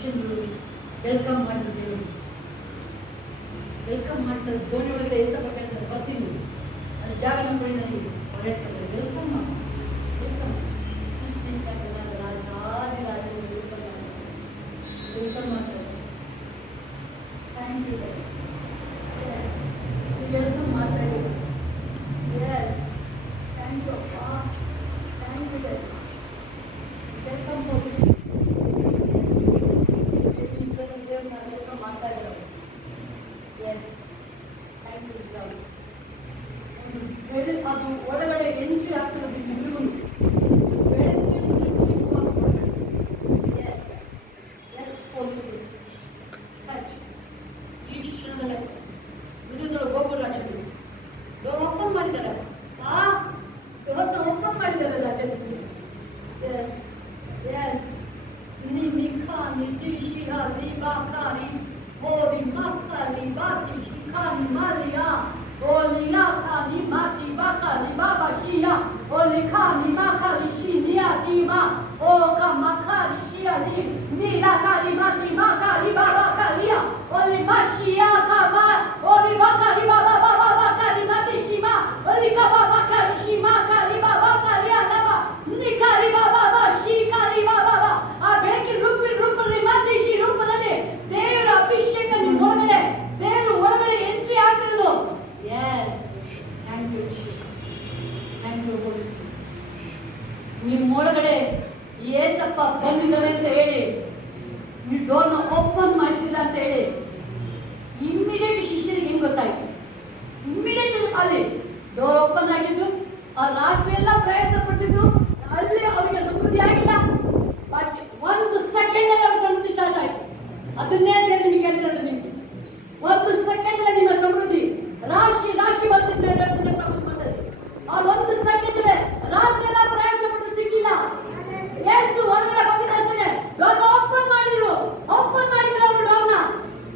ಶಿಷ್ಯರು ವೆಲ್ಕಮ್ ಮಾಡಿದ್ರು. ವೆಲ್ಕಮ್ ಮಾಡ್ತಾರೆ. ದೋಣಿ ಒಳಗಡೆ ಏಸಬೇಕಾದ್ರೆ ಬರ್ತೀನಿ, ಅಲ್ಲಿ ಜಾಗ ನಂಬಳಿ ನನಗೆ ಹೇಳ್ತಾರೆ ವೆಲ್ಕಮ್ ವೆಲ್ಕಮ್ ಸೃಷ್ಟಿ ರಾಜಾದಿ ರಾಜ ವೆಲ್ಕಮ್ ಮಾಡ್ತಾರೆ. ಥ್ಯಾಂಕ್ ಯು ಎಸ್ ವೆಲ್ಕಮ್ ಮಾಡ್ತಾ ಇದ್ದೀವಿ. ಎಸ್ ಥ್ಯಾಂಕ್ ಯು ಅಪ್ಪ, thank you welcome police welcome ಮಾಡ್ತಾ ಇದ್ದಾರೆ. Yes thank you. ಅದು ಒಳಗಡೆ ಎಂಟ್ರಿ ಆಗ್ತಿರೋದು ಇಬ್ಬರಿಗೂ ಎಸ್ ಎಸ್ ಪೊಲೀಸರು ಈ ಶಿಕ್ಷಣದಲ್ಲೇ ವಿದ್ಯುತ್ ಗೋಪುರ ಹಚ್ಚಿದ್ರು. ಡೋರ್ ಓಪನ್ ಮಾಡಿದ್ದಾರೆ. ಓಪನ್ ಮಾಡಿದ್ದಾರೆ ರಾಜ್ಯದಲ್ಲಿ. ಎಸ್ ಎಸ್ ನಿಧಿ ಶಿರಾ ದೀಪಾಕಾರಿ ಹೋರಿ ಮಕ್ಕಳಿ ಬಾಕಿ ಶಿಖಾರಿ ಮಾಲಿಯಾ ಓಲಿಯಾ ಖಾಲಿ ಮಾತಿ ಬಾಕಾಲಿ ಬಾಬಾ ಶಿಯಾ ಓಲಿ ಖಾಲಿ ಮಾಖಾಲಿ ಶಿನಿಯಾ ದೀಮಾ ಓ ಕಮಖಾಲಿ ಶಿಯಾಲಿ ನೀಲಾ ಖಾಲಿ ಮಾತಿ ಮಾಖಾಲಿ ಬಾಬಾ ಖಾಲಿಯಾ ಓಲಿ ಮಶಿಯಾ ಕಮಾ ಓಲಿ ಬಾಕಾಲಿ ಬಾಬಾ ಬಾಬಾ ಬಾಕಾಲಿ ಮಾತಿ ಶಿಮಾ ಓಲಿ ಕಬಾ ಬಾಕಾಲಿ ಶಿಮಾ ಖಾಲಿ ಬಾಬಾ ಖಾಲಿಯಾ ಲಬಾ ನಿಖಾಲಿ ಬಾಬಾ ಬಾ ಶಿಖಾಲಿ ಬಾಬಾ ಬಾ. ಆ ಬೆಳಕಿನ ರೂಪದಲ್ಲಿ ಮಾತಿ ಶಿ ರೂಪದಲ್ಲಿ ದೇವರ ಅಭಿಷೇಕ ನಿಮ್ಮ ಒಳಗಡೆ, ದೇವರು ಒಳಗಡೆ ಎಂಟ್ರಿ ಆಗ್ತಿರೋದು. Yes thank you Jesus, thank you Holy Spirit. ನಿಮ್ಮ ಒಳಗಡೆ ಏಸಪ್ಪ ಬಂದಿದ್ದಾರೆ ಅಂತ ಹೇಳಿ ನೀವು ಡೋರ್ನ ಓಪನ್ ಮಾಡಿದ್ದೀರಾ ಅಂತ ಹೇಳಿ ಇಮ್ಮಿಡಿಯೇಟ್ ಶಿಷ್ಯರಿಗೆ ಹೆಂಗೆ ಗೊತ್ತಾಯ್ತು? ಇಮ್ಮಿಡಿಯೇಟ್ ಅಲ್ಲಿ ಡೋರ್ ಓಪನ್ ಆಗಿದ್ದು, ಆ ರಾತ್ರಿ ಎಲ್ಲ ಪ್ರಯಾಸ ಪಟ್ಟಿದ್ದು, ಅಲ್ಲಿ ಅವರಿಗೆ ಸಮೃದ್ಧಿ ಆಗಿಲ್ಲ. ಬಟ್ ಒಂದು ಸೆಕೆಂಡ್ ಅಲ್ಲಿ ಅವ್ರಿಗೆ ಸಮೃದ್ಧಿ ಸ್ಟಾರ್ಟ್ ಆಯ್ತು. ಅದನ್ನೇ ದೇವರು ನಿಮಗೆ ಹೇಳ್ತಾರೆ. ನಿಮಗೆ ಒಂದು ಸೆಕೆಂಡ್ ಅಲ್ಲಿ ನಿಮ್ಮ ಸಮೃದ್ಧಿ ರಾಶಿ ರಾಶಿ ಬರ್ತಿದ್ರೆ ಪ್ರವೇಶಿಸ್ತಾರೆ. ಅವ್ರು ಒಂದು ಸೆಕೆಂಡ್ ರಾತ್ರಿ ಎಲ್ಲ ಪ್ರಯಾಸ ಪಟ್ಟು ಸಿಕ್ಕಿಲ್ಲ. ಯೇಸು ಹೊರಗಡೆ ಬಂದಿದ್ದಾರೆ, ಡೋರ್ನ ಓಪನ್ ಮಾಡಿದ್ರು. ಓಪನ್ ಮಾಡಿದ್ರು ಅವರು ಡೋರ್ನ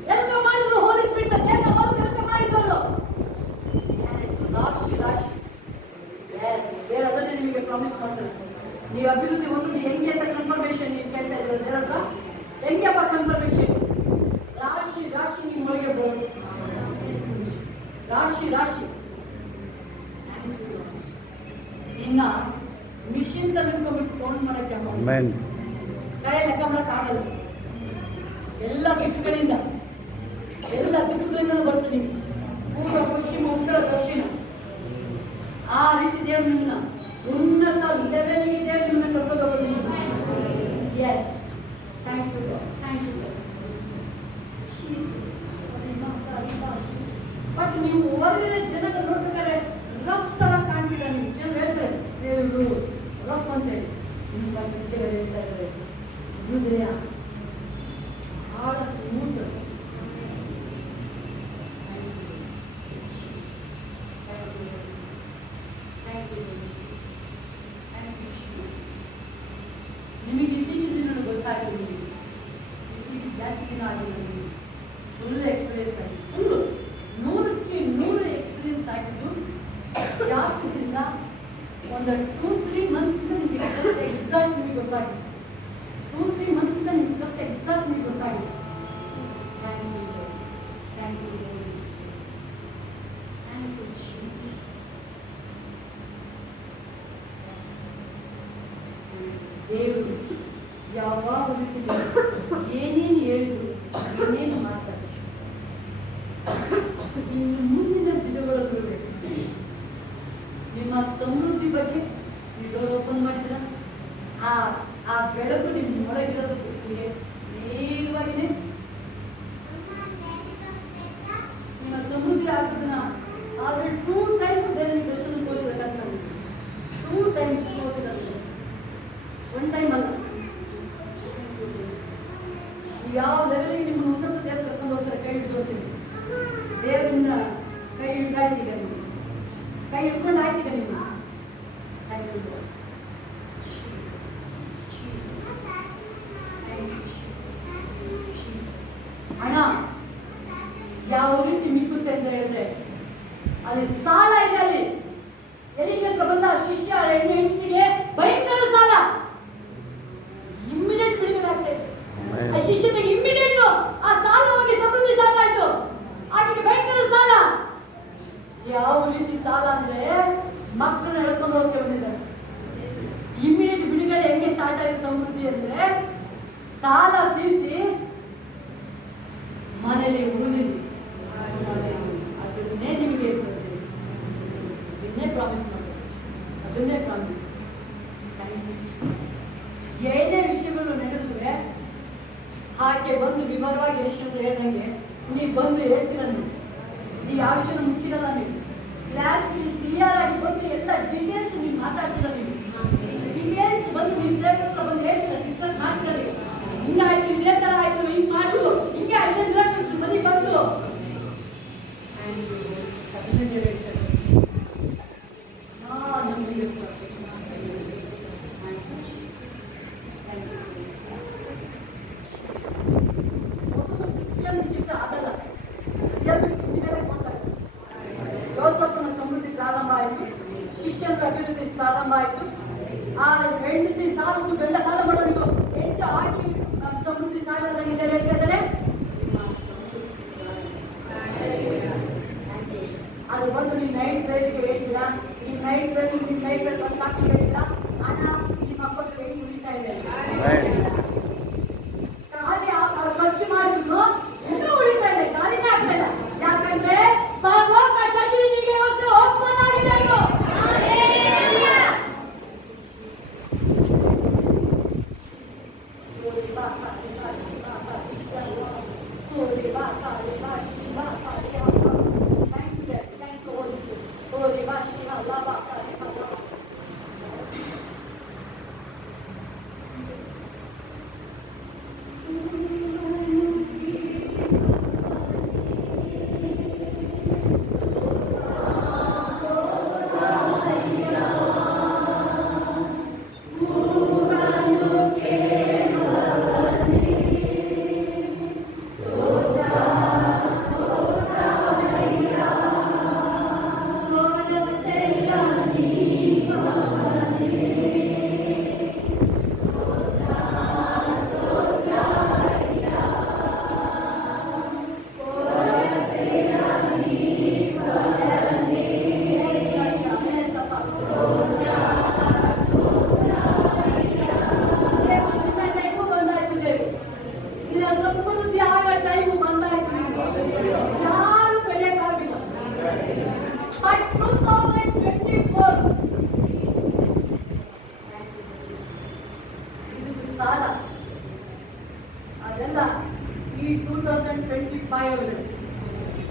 ವೆಲ್ಕಮ್ ಮಾಡಿದ್ರು. ಹೋಲಿ ಸ್ಪಿರಿಟ್ ದೇವರ ಹೋಲಿ ವೆಲ್ಕಮ್ ಮಾಡಿದ್ರು. ರಾಶಿ ರಾಶಿ ಎಸ್ ಬೇರೆ ಅದನ್ನೇ ನಿಮಗೆ ಪ್ರಾಮಿಸ್ ಮಾಡ್ತಾರೆ. ನೀವು ಅಭಿವೃದ್ಧಿ ಹೊಂದಿದ್ದು ಹೆಂಗೆ ಅಂತ ಕನ್ಫರ್ಮೇಶನ್ ನೀವು ಕೇಳ್ತಾ ಇದ್ದೀರ ದೇವರ ಹತ್ರ. ಹೆಂಗೆಪ್ಪ ಕನ್ಫರ್ಮೇಶನ್? ರಾಶಿ ರಾಶಿ ನಿಮ್ಮೊಳಗೆ ಬರೋದು. ರಾಶಿ ರಾಶಿ ಇನ್ನ ಮಿಷಿನ್ ತಂದ್ಕೊಂಡ್ಬಿಟ್ಟು ಕೌಂಟ್ ಮಾಡಕ್ಕೆ ಕೈ ಲೆಕ್ಕ ಮಾಡಕ್ಕಾಗಲ್ಲ. ಎಲ್ಲ ದಿಕ್ಕುಗಳಿಂದ ಬರ್ತದೆ ನಿಮ್ಗೆ. ಪೂರ್ವ ಪಶ್ಚಿಮ ಉತ್ತರ ದಕ್ಷಿಣ ಆ ರೀತಿ ದೇವ್ರು ನಿಮ್ಮನ್ನ ಉನ್ನತ ಲೆವೆಲ್ಗೆ ದೇವ್ರು ನಿಮ್ಮನ್ನ ಕರ್ಕೊಂಡು ಹೋಗೋದು. Yes thank you thank you Jesus. But ನೀವು ಹೊರಗಡೆ ಜನಗಳು ನೋಡ್ಬೇಕಾದ್ರೆ ರಫ್ ತರ ಕಾಣ್ತೀರ. ನೀವು ಜನರು ಹೇಳ್ತಾರೆ ದೇವರು ರಫ್ ಅಂತ ಹೇಳಿ. ನಿಮ್ಮ ದೇವರು ಹೇಳ್ತಾ ಇದ್ದಾರೆ ಹೃದಯ ಬಹಳ ಸ್ಮೂತ್. ನಿಮಗೆ ಇತ್ತೀಚಿನ ದಿನ ಗೊತ್ತಾಗಿದೆ. ಇತ್ತೀಚಿನ ಜಾಸ್ತಿ ದಿನ ಆಗಿದೆ. ಫುಲ್ ಎಕ್ಸ್ಪೀರಿಯನ್ಸ್ ಆಗಿದೆ. ಫುಲ್ಲು 100ಕ್ಕೆ 100 ಎಕ್ಸ್ಪೀರಿಯನ್ಸ್ ಆಗಿದ್ದು ಜಾಸ್ತಿ ದಿನ ಒಂದು 2-3 ಮಂತ್ಸಿಂದ ನಿಮಗೆ ಎಕ್ಸಾಕ್ಟ್ ನಿಮಗೆ ಗೊತ್ತಾಗಿದೆ. 2-3 ಮಂತ್ಸಿಂದ ನಿಮಗೆ ಎಕ್ಸಾಕ್ಟ್ ನಿಮಗೆ ಗೊತ್ತಾಗಿದೆ. Thank you thank you thank you Jesus. ದೇವರು ಯಾವಾಗ ಏನೇನು ಹೇಳಿದ್ರು ಏನೇನು ಮಾಡ್ತಾರೆ. ಇನ್ನು ಮುಂದಿನ ದಿನಗಳಲ್ಲೂ ನಿಮ್ಮ ಸಮೃದ್ಧಿ ಬಗ್ಗೆ ನೀವು ಡೋರ್ ಓಪನ್ ಮಾಡಿದ್ರ ಆ ಬೆಳಕು ನಿಮ್ಮ ಒಳಗಿರೋದು ನೇರವಾಗಿನೇ ನಿಮ್ಮ ಸಮೃದ್ಧಿ ಆಗೋದನ್ನ ಆದ್ರೆ 2 ಟೈಮ್ಸ್ ದೇವರಿಗೆ ದರ್ಶನ ತೋರಿಸಬೇಕಾಗ್ತದೆ. 2 ಟೈಮ್ಸ್ ತೋರಿಸಿದ್ರೆ 1 ಟೈಮ್ ಅಲ್ಲ. ಯಾವ ಲೆವೆಲ್ಗೆ ನಿಮ್ಮ ಉನ್ನತ ದೇವರು ಕರ್ಕೊಂಡು ಹೋಗ್ತಾರೆ. ಕೈ ಹಿಡಿದು ಹೋಗ್ತೀವಿ. ದೇವರನ್ನ ಕೈ ಹಿಡ್ದಾಯ್ತೀಗ, ನಿಮಗೆ ಕೈ ಹಿಡ್ಕೊಂಡು ಆಯ್ತೀಗ ನಿಮ್ಮ. ಥ್ಯಾಂಕ್ ಯು ಹಣ ಯಾವ ರೀತಿ ಮಿಕ್ಕುತ್ತೆ ಅಂತ ಹೇಳಿದ್ರೆ ಅಲ್ಲಿ ಸಾಲ ಇದೆ. ಅಲ್ಲಿ ಎಲಿಷಕ್ಕ ಬಂದ ಶಿಷ್ಯ ಹೆಂಡತಿಗೆ ಭಯಂಕರ ಸಾಲ. ಇಮ್ಮಿಡಿಯೇಟ್ ಬಿಡುಗಡೆ ಆಗ್ತದೆ. ಆ ಶಿಷ್ಯನಿಗೆ ಇಮ್ಮಿಡಿಯೇಟ್ ಆ ಸಾಲ ಹೋಗಿ ಸಮೃದ್ಧಿ ಸ್ಟಾರ್ಟ್ ಆಯ್ತು. ಆಕೆಗೆ ಭಯಂಕರ ಸಾಲ. ಯಾವ ರೀತಿ ಸಾಲ ಅಂದ್ರೆ ಮಕ್ಕಳನ್ನ ಹೇಳ್ಕೊಂಡು ಹೋಗಿ ಬಂದಿದ್ದಾರೆ. ಇಮ್ಮಿಡಿಯೇಟ್ ಬಿಡುಗಡೆ ಹೆಂಗೆ ಸ್ಟಾರ್ಟ್ ಆಯ್ತು ಸಮೃದ್ಧಿ ಅಂದ್ರೆ ಸಾಲ ತೀರಿಸಿ ಮನೇಲಿ ಉಳಿದಿದೆ. ಅದನ್ನೇ ನಿಮಗೆ ಹೇಳ್ತೇನೆ, ಅದನ್ನೇ ಪ್ರಾಮಿಸ್ ಮಾಡಿ, ಅದನ್ನೇ ಪ್ರಾಮಿಸ್. ಏನೇ ವಿಷಯಗಳು ನಡೆದ್ರೆ ಹಾಗೆ ಬಂದು ವಿವರವಾಗಿ ಯಶವಂತ ಹೇಳ್ದಂಗೆ ನೀವು ಬಂದು ಹೇಳ್ತೀರ. ನೀವು ಯಾವ ವಿಷಯನ ಮುಚ್ಚಿರಲ್ಲ. ನೀವು ಕ್ಲಿಯರ್ ಆಗಿ ಬಂದು ಎಲ್ಲ ಡೀಟೇಲ್ಸ್ ನೀವು ಮಾತಾಡ್ತೀರ. ನೀವು ಡೀಟೇಲ್ಸ್ ಬಂದು ನೀವು ಸೇರ್ಕೊಂತ ಬಂದು ಹೇಳ್ತೀರ, ಡಿಸ್ಕಸ್ ಮಾಡ್ತೀರ. ನೀವು ಹಿಂಗಾಯ್ತು, ಇದೇ ತರ ಆಯ್ತು, ಹಿಂಗ್ ಮಾಡುದು, ಹಿಂಗೆ ಐದೇ ಮನೆ ಬಂದು ಅದನ್ನೇ ಹೇಳ್ತಾರೆ. ನಮಗೆ ಅದಲ್ಲ ಯೋಸಪ್ಪನ ಸಮೃದ್ಧಿ ಪ್ರಾರಂಭ ಆಯಿತು, ಶಿಷ್ಯನ ಅಭಿವೃದ್ಧಿ ಪ್ರಾರಂಭ ಆಯಿತು. ಆ ಹೆಂಡತಿ ಸಾಲದ್ದು ಗಂಡ ಸಾಲ ಮಾಡೋದು ಹೆಂಡತಿ ಹಾಕಿ ಸಮೃದ್ಧಿ ಸ್ಟಾರ್ಟ್ ಆದಂಗೆ ಹೇಳ್ತಿದ್ದಾರೆ. ಅದು ಬಂದು ನೀವು ನೈಟ್ ಪ್ರೈಡ್ಗೆ ಹೇಳ್ತೀರ, ನೀವು ನೈಟ್ ಪ್ರೈಡ್ ಒಂದು ಸಾಕ್ಷಿ ಹೇಳ್ತೀರ. ಹಣ ನಿಮ್ಮ ಮಕ್ಕಳು ಹೆಂಗೆ ಉಳಿತಾ ಇದೆ, ಖಾಲಿ ಖರ್ಚು ಮಾಡಿದ್ರು ಇನ್ನೂ ಉಳಿತಾ ಇದೆ, ಖಾಲಿನೇ ಆಗ್ತಾ ಇಲ್ಲ. ಯಾಕಂದ್ರೆ ಪರಲೋಕ ಟಚ್ ಓಪನ್ ಆಗಿದೆ. ಅದೆಲ್ಲ ಈ 2025 ಒಳಗಡೆ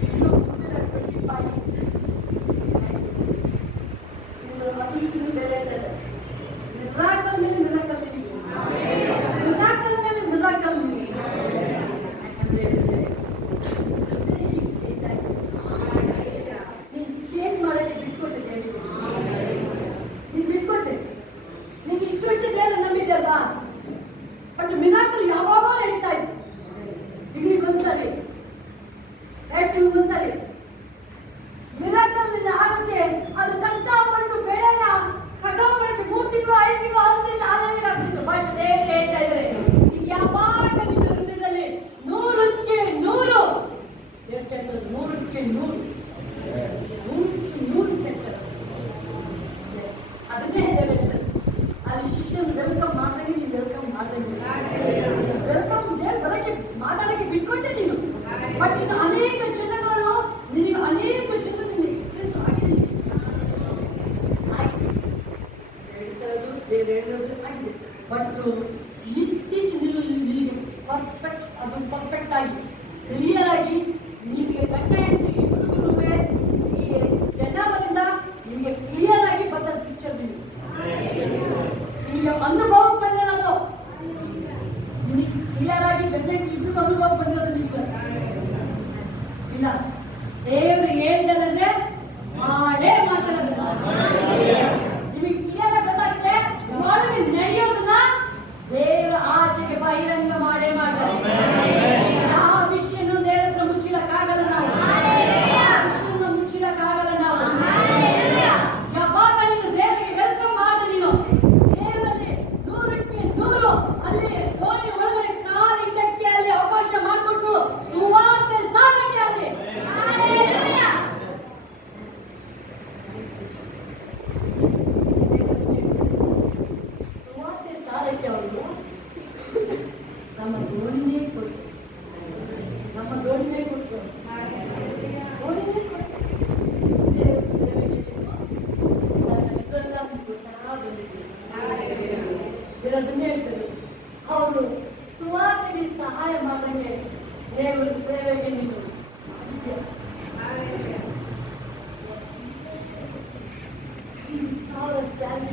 ಇನ್ನು ಮುಂದಿನ 25 ಅಭಿವೃದ್ಧಿ ಬೇರೆ ಇದ್ದಾರೆ. ಮಿರಾಕಲ್ ಮೇಲೆ ಮಿರಾಕಲ್ ನಿಮಗೆ, ಮಿರಾಕಲ್ ಮೇಲೆ ಮಿರಾಕಲ್ ನಿಮಗೆ. ನೀನು ಚೇಂಜ್ ಮಾಡೋಕ್ಕೆ ಬಿಟ್ಕೊಟ್ಟಿದ್ದೆ, ನೀನು ಬಿಟ್ಕೊಟ್ಟೆ. ನೀನು ಇಷ್ಟು ವರ್ಷದ ಏನು ನಂಬಿದ್ದೆ ಅಲ್ವಾ, ಬಟ್ ಮಿರಾಕಲ್ ಯಾವಾಗ ನಡೀತಾ ಇತ್ತು. ತಿಂಗಳಿಗೊಂದ್ಸರಿ, 2 ತಿಂಗಳಿಗೊಂದ್ಸರಿ ಮಿರಾಕಲ್ ಆಗಕ್ಕೆ ಅದು ಕಷ್ಟಪಟ್ಟು ಬೆಳೆನ ಕಟಾವು ಮಾಡಕ್ಕೆ 3 ತಿಂಗಳು 5 ತಿಂಗಳು 6 ತಿಂಗಳು 6 ತಿಂಗಳು ಆಗ್ತಿತ್ತು. ಬಟ್ ದೇವರು ಹೇಳ್ತಾ ಇದ್ದಾರೆ, ಯಾವಾಗ ನಿನ್ನ ಹೃದಯದಲ್ಲಿ 100ಕ್ಕೆ 100 ಎಷ್ಟು ಹೇಳ್ತಾರೆ, 100ಕ್ಕೆ 100 ಹೇಳ್ತಾರೆ. ಅದನ್ನೇ ಹೇಳ್ತೇವೆ. ಅಲ್ಲಿ ಶಿಷ್ಯನ ವೆಲ್ಕಮ್ ಮಾಡ್ದಂಗೆ ನೀವು ವೆಲ್ಕಮ್ ಮಾಡ್ದಂಗೆ, ವೆಲ್ಕಮ್ ದೇವ್ರ ಬರಕ್ಕೆ ಮಾತಾಡಕ್ಕೆ ಬಿಟ್ಕೊಟ್ಟೆ ನೀನು. ಬಟ್ ಇನ್ನು ಅನೇಕ ಜನಗಳು ನಿನಗೆ ಅನೇಕ ಜನ ನಿನ್ನ ಎಕ್ಸ್ಪೀರಿಯನ್ಸ್ ಆಗಿದೆ, ಹೇಳ್ತಿರೋದು ದೇವ್ರು ಹೇಳಿರೋದು ಆಗಿದೆ. ಬಟ್ ಇತ್ತೀಚಿನ ಪರ್ಫೆಕ್ಟ್, ಅದು ಪರ್ಫೆಕ್ಟ್ ಆಗಿ ಕ್ಲಿಯರ್ ಆಗಿ ನಿಮಗೆ ಗಂಡ ಹೆಂಡತಿ ಇಬ್ಬರಿಗೂ ಈ ಜನವರಿಂದ ನಿಮಗೆ ಕ್ಲಿಯರ್ ಆಗಿ ಬರ್ತದ ಪಿಕ್ಚರ್. ನಿಮಗೆ ಅನುಭವ ಬಂದಿರೋದು, ನಿಮಗೆ ಕ್ಲಿಯರ್ ಆಗಿ ಗಂಡ ಹೆಂಡತಿ ಇಬ್ಬರಿಗೂ ಅನುಭವ ಬಂದಿರೋದು ನಿಮಗೆ ಇಲ್ಲ. ದೇವರು ಹೇಳಿದ್ರೆ ಮಾಡೇ ಮಾಡ್ತಾರೆ. ನಿಮಗೆ ಕ್ಲಿಯರ್ ಆಗಿ ಗೊತ್ತಾಗಿದೆ, ಒಳಗೆ ನಡೆಯೋದನ್ನ ದೇವರು ಆಚೆಗೆ ಬಹಿರಂಗ ಮಾಡೇ ಮಾಡ್ತಾರೆ. ಯಾವ ವಿಷಯನೂ ದೇವರ ಹತ್ರ ಮುಚ್ಚಿಡಕ್ಕಾಗಲ್ಲ ನಾವು, ವಿಷಯನ ಮುಚ್ಚಿಡಕ್ಕಾಗಲ್ಲ ನಾವು. ಯಾವಾಗ ನೀನು ದೇವರಿಗೆ ವೆಲ್ಕಮ್ ಮಾಡ, ನೀನು ದೇವರಲ್ಲಿ 100ಕ್ಕೆ 100 ಅಲ್ಲಿ ದೋಣಿ ಒಳಗಡೆ ಕಾಲಿಟ್ಟೆ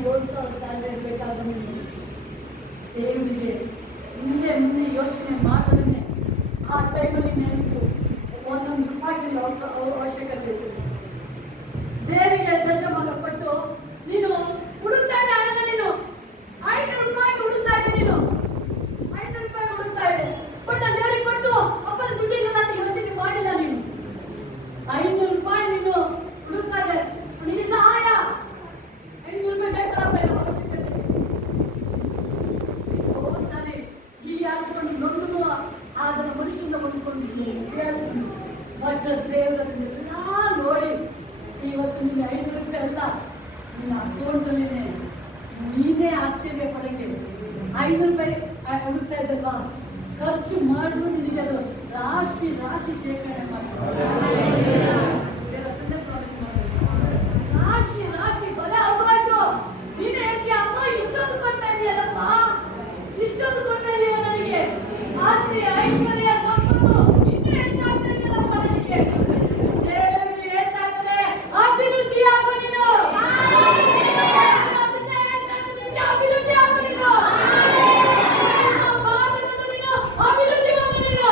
5,000 ಸ್ಯಾಲರಿ ಇರಬೇಕಾದ್ರೆ ನೀವು ದೇವರಿಗೆ ಮುಂದೆ ಮುಂದೆ ಯೋಚನೆ ಮಾಡೋದನ್ನೇ ಆ ಟೈಮಲ್ಲಿ ನೆನಪು ಒಂದೊಂದು ರೂಪಾಯಿಗೆ ಅವಶ್ಯಕತೆ ಇದೆ. ದೇವಿಗೆ ದಶಮಾನ ಕೊಟ್ಟು ನೀನು ಹುಡುಕ್ತಾ ಇದೆ ಹಣ, ನೀನು 500 ರೂಪಾಯಿ ಹುಡುಕ್ತಾ ಇದೆ, ನೀನು 500 ರೂಪಾಯಿ ಹುಡುಕ್ತಾ ಇದೆ. ಬಟ್ ನಾನು ದೇವರಿಗೆ ಕೊಟ್ಟು ಅಪ್ಪನ ದುಡ್ಡಿಲ್ಲ ನಾನು ಯೋಚನೆ ಮಾಡಿಲ್ಲ. ನೀನು 500 ರೂಪಾಯಿ ನೀನು ಹುಡುಕ್ತಾ ಇದೆ, ನಿನಗೆ ಸಹಾಯ 500 ರೂಪಾಯಿ ಬೇಕಾಗಬೇಕು ಅವಶ್ಯಕತೆ. ಸರಿ ಹೀಯಾಡಿಸ್ಕೊಂಡು ನೊಂದು ಅದನ್ನ ಮನುಷ್ಯನ ಹೊಂದ್ಕೊಂಡು ಮತ್ತು ದೇವರನ್ನೆಲ್ಲ ನೋಡಿ ಇವತ್ತು ನಿನ್ನ 500 ರೂಪಾಯಿ ಅಲ್ಲ ನಿನ್ನ ಅಕೌಂಟಲ್ಲಿನೇ ನೀನೇ ಆಶ್ಚರ್ಯ ಪಡಂಗೆ 500 ರೂಪಾಯಿ ಹುಡುಕ್ತಾ ಇದ್ದಲ್ವಾ, ಖರ್ಚು ಮಾಡು, ನಿನಗೆ ಅದು ರಾಶಿ ರಾಶಿ ಶೇಖರಣೆ ಮಾಡ್ತಾರೆ. ರಾಶಿ ರಾಶಿ ಬಲೆ ಅರ್ಧವಾಯ್ತು. ನೀನೇ ಹೇಳ್ತೀಯ ಅಮ್ಮ ಇಷ್ಟೊಂದು ಕೊಡ್ತಾ ಇದೆಯಲ್ಲಪ್ಪ, ಇಷ್ಟೊಂದು ಕೊಡ್ತಾ ಇದೆಯಲ್ಲ ನನಗೆ, ಆಸ್ತಿ ಐಶ್ವರ್ಯ ಸಂಪತ್ತು ಇನ್ನೂ ಹೆಚ್ಚಾಗ್ತಾ ಇದೆಯಲ್ಲಪ್ಪ ನನಗೆ. ದೇವರು ಹೇಳ್ತಾ ಇದ್ದಾರೆ ಅಭಿವೃದ್ಧಿ ಆಗು ನೀನು, ಅಭಿವೃದ್ಧಿ ಆಗು ನೀನು, ಭಾರತದ ನೀನು ಅಭಿವೃದ್ಧಿ ಮಾಡು ನೀನು.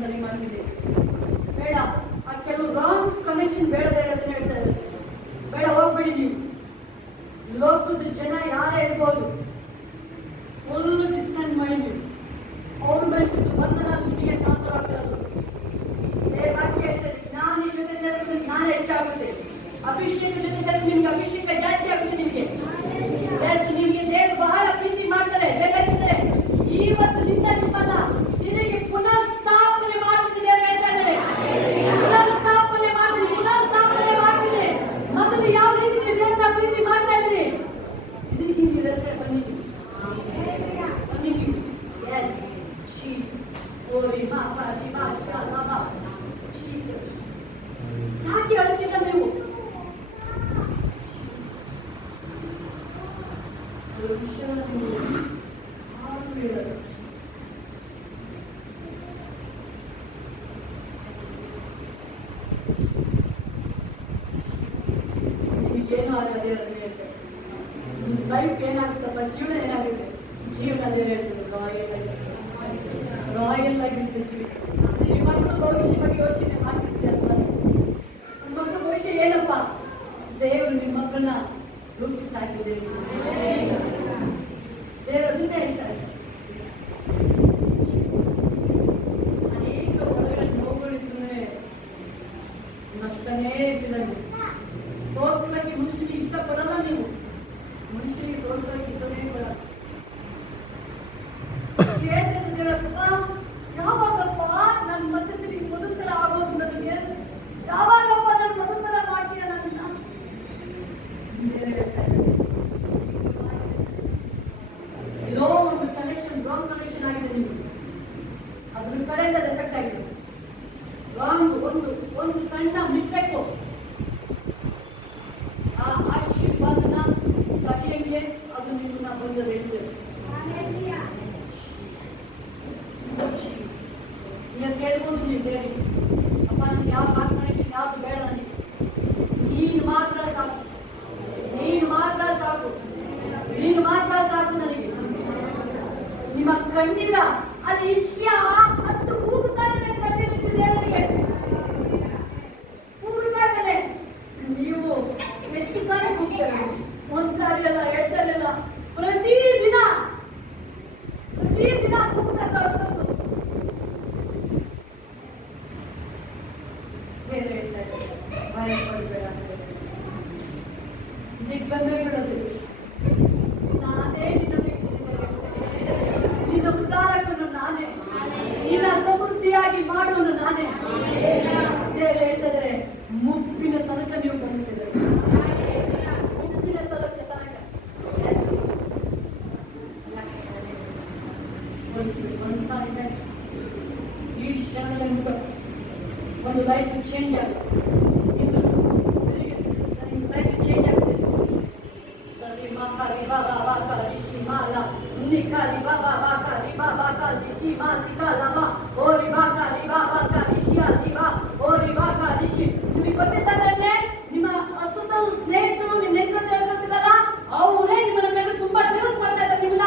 ಸರಿ ಮಾಡ್ತಿದೆ ಬೇಡ, ಆ ಕೆಲವು ರಾಂಗ್ ಕನೆಕ್ಷನ್ ಬೇಡ ಬೇಡ ಅಂತ ಹೇಳ್ತಾ ಇದ್ದಾರೆ. ಬೇಡ, ಹೋಗ್ಬೇಡಿ ನೀವು. ಲೋಕದ ಜನ ಯಾರೇ ಇರ್ಬೋದು, ಫುಲ್ ಡಿಸ್ಕನೆಕ್ಟ್ ಮಾಡಿ ನೀವು ಅವ್ರ ಮೇಲೆ ಬಂಧನ ನಿಮಗೆ ಟ್ರಾನ್ಸ್ಫರ್ ಆಗ್ತಿರೋದು. ವಾಕ್ಯ ಹೇಳ್ತಾರೆ, ನಾನು ಈ ಜೊತೆ ಸೇರಿದ್ರೆ ನಾನೇ ಹೆಚ್ಚಾಗುತ್ತೆ, ಅಭಿಷೇಕ ಜೊತೆ ಸೇರಿದ್ರೆ ನಿಮ್ಗೆ ಅಭಿಷೇಕ ಜಾಸ್ತಿ ಆಗುತ್ತೆ. ನಿಮಗೆ ನಿಮಗೆ ದೇವರು ಬಹಳ ಪ್ರೀತಿ ಮಾಡ್ತಾರೆ, ಬೇಕಾಗಿದ್ದಾರೆ. ಇವತ್ತು ನಿಮ್ಮನ್ನ ನಿನಗೆ ಪುನಃ ಸ್ಥಾಪನೆ ಮಾಡ್ತಿದೆ ಹೇಳ್ತಾ ಇದ್ದಾರೆ. ಪುನಃ ಸ್ಥಾಪನೆ ಮಾಡ್ತಿದೆ. ಮೊದಲು ಯಾವ ರೀತಿ ನೀವು ದೇವರನ್ನ ಪ್ರೀತಿ ಮಾಡ್ತಾ ಇದ್ರಿ, ಬನ್ನಿ ಯಾಕೆ ಹೇಳ್ತೀರ ನೀವು? ನಿಮಗೇನು ಆಗದೆ ಲೈಫ್ ಏನಾಗುತ್ತಪ್ಪ, ಜೀವನ ಏನಾಗುತ್ತೆ? ಜೀವನ ಅದೇ ಹೇಳ್ತಾರೆ, ರಾಯಲ್ ಆಗಿರುತ್ತೆ ಜೀವನ. ನಿಮ್ಮ ಮಕ್ಕಳು ಭವಿಷ್ಯ ಬಗ್ಗೆ ಯೋಚನೆ ಮಾಡ್ತಿರ್ತೀರಲ್ವ? ನಿಮ್ಮ ಮಕ್ಕಳು ಭವಿಷ್ಯ ಏನಪ್ಪ? ದೇವರು ನಿಮ್ಮ ಮಕ್ಕಳನ್ನ ರೂಪಿಸಾಕಿದೆ. ದೇವರು ಅದನ್ನ ಹೇಳ್ತಾರೆ. ಅನೇಕ ಒಳಗಡೆ ನೋವುಗಳಿದ್ರೆ ನಗ್ತಾನೇ ಇರ್ತೀರ. ತೋರಿಸ್ಲಿಕ್ಕೆ ಮನುಷ್ಯನಿಗೆ ಇಷ್ಟಪಡಲ್ಲ ನೀವು. ಮನುಷ್ಯನಿಗೆ ತೋರಿಸೋಕ್ಕಿಂತಲೇ ಬೇಡ. ಹೇಳ್ತಿದ್ದೀರಪ್ಪ, ಯಾವಾಗಪ್ಪ ನನ್ನ ಮಧ್ಯದಲ್ಲಿ ಮಧುಕರ ಆಗೋದು ನನಗೆ? ಯಾವಾಗಪ್ಪ ನನ್ನ ಮಧುಕರ ಮಾಡ್ತೀಯ ನನ್ನ? ಎಲ್ಲೋ ಒಂದು ಕನೆಕ್ಷನ್, ರಾಂಗ್ ಕನೆಕ್ಷನ್ ಆಗಿದೆ ನಿಮಗೆ. ಅದ್ರ ಕಡೆಯಿಂದ ಎಫೆಕ್ಟ್ ಆಗಿದೆ. ರಾಂಗ್ ಒಂದು ಸಣ್ಣ ಮಿಸ್ಟೇಕು ಆ ಆಶೀರ್ವಾದನ ಕಡಿಯಂಗೆ ಅದು ನಿಮ್ಮನ್ನ ಬಂದು ಹೇಳ್ತೇವೆ. ನೀವು ಕೇಳ್ಬೋದು, ನೀವು ಹೇಳಿ ಅಪ್ಪ ನನಗೆ ಯಾವ ಕನೆಕ್ಷನ್ ಯಾವುದು ಬೇಡ, ನನಗೆ ನೀನು ಮಾತ್ರ ಸಾಕು, ನೀನು ಮಾತ್ರ ಸಾಕು, ನೀನು ಮಾತ್ರ ಸಾಕು ನನಗೆ. ನಿಮ್ಮ ಕಣ್ಣೀರ ಅಲ್ಲಿ ಇಚ್ಕೆಯ 10 ಕೂಗುತ್ತಾನೆ ಕಣ್ಣೀರಿಟ್ಟು ದೇವರಿಗೆ ಕೂಗುತ್ತಾನೆ. ನೀವು ಎಷ್ಟು ಸಾರಿ ಕೂಗ್ತೀರ? ಒಂದ್ಸಾರಿ ಅಲ್ಲ, 2 ಸಾರಿ ಅಲ್ಲ, ಪ್ರತಿದಿನ ಕೂಗ್ತಾ ಇರ್ತದ್ದು. ಬೇರೆ ಹೇಳ್ತಾರೆ, ಭಯ ಪಡಬೇಡ, ದಿಗ್ಗಮೆ ಬಿಡೋದು ನಾನೇ, ನಿನ್ನ ಉದ್ಧಾರಕನು ನಾನೇ, ನಿನ್ನ ಸಮೃದ್ಧಿಯಾಗಿ ಮಾಡುವನು ನಾನೇ. ಬೇರೆ ಹೇಳ್ತಿದ್ರೆ ಮುಪ್ಪಿನ ತನಕ ನೀವು ಬಂದಿದ್ದೀರ, ಮುಪ್ಪಿನ ತನಕ ಈ ಕ್ಷಣದಲ್ಲಿ ಮುಖ ಒಂದು ಲೈಫ್ ಚೇಂಜ್ ಆಗುತ್ತೆ. ನಿಮ್ದು ಲೈಫ್ ಚೇಂಜ್ ಆಗುತ್ತೆ. ಸರಿ ಮಾಕಾರಿ ಬಾಬಾ ಬಾಕಾರಿ ಶ್ರೀಮಾಲ ನಿಕಾರಿ ಬಾಬಾ ಬಾಕಾರಿ ಬಾಬಾ ಕಾಲಿ ಶ್ರೀಮಾಲಿ ಕಾಲಮ್ಮ ಓರಿ ಬಾಕಾರಿ ಬಾಬಾ ಕಾಲಿ ಶ್ರೀಯಾಲಿ ಬಾ ಓರಿ ಬಾಕಾರಿ ಶ್ರೀ. ನಿಮಗೆ ಗೊತ್ತಿದ್ದಾನೆ, ನಿಮ್ಮ ಅದ್ಭುತ ಸ್ನೇಹಿತರು ನಿಮ್ಮ ನೆನಪು ಹೇಳ್ಕೊತಿದ್ದಲ್ಲ, ಅವರೇ ನಿಮ್ಮನ್ನ ಕಂಡು ತುಂಬಾ ಜೀವಸ್ ಮಾಡ್ತಾ ಇದ್ದಾರೆ. ನಿಮ್ಮನ್ನ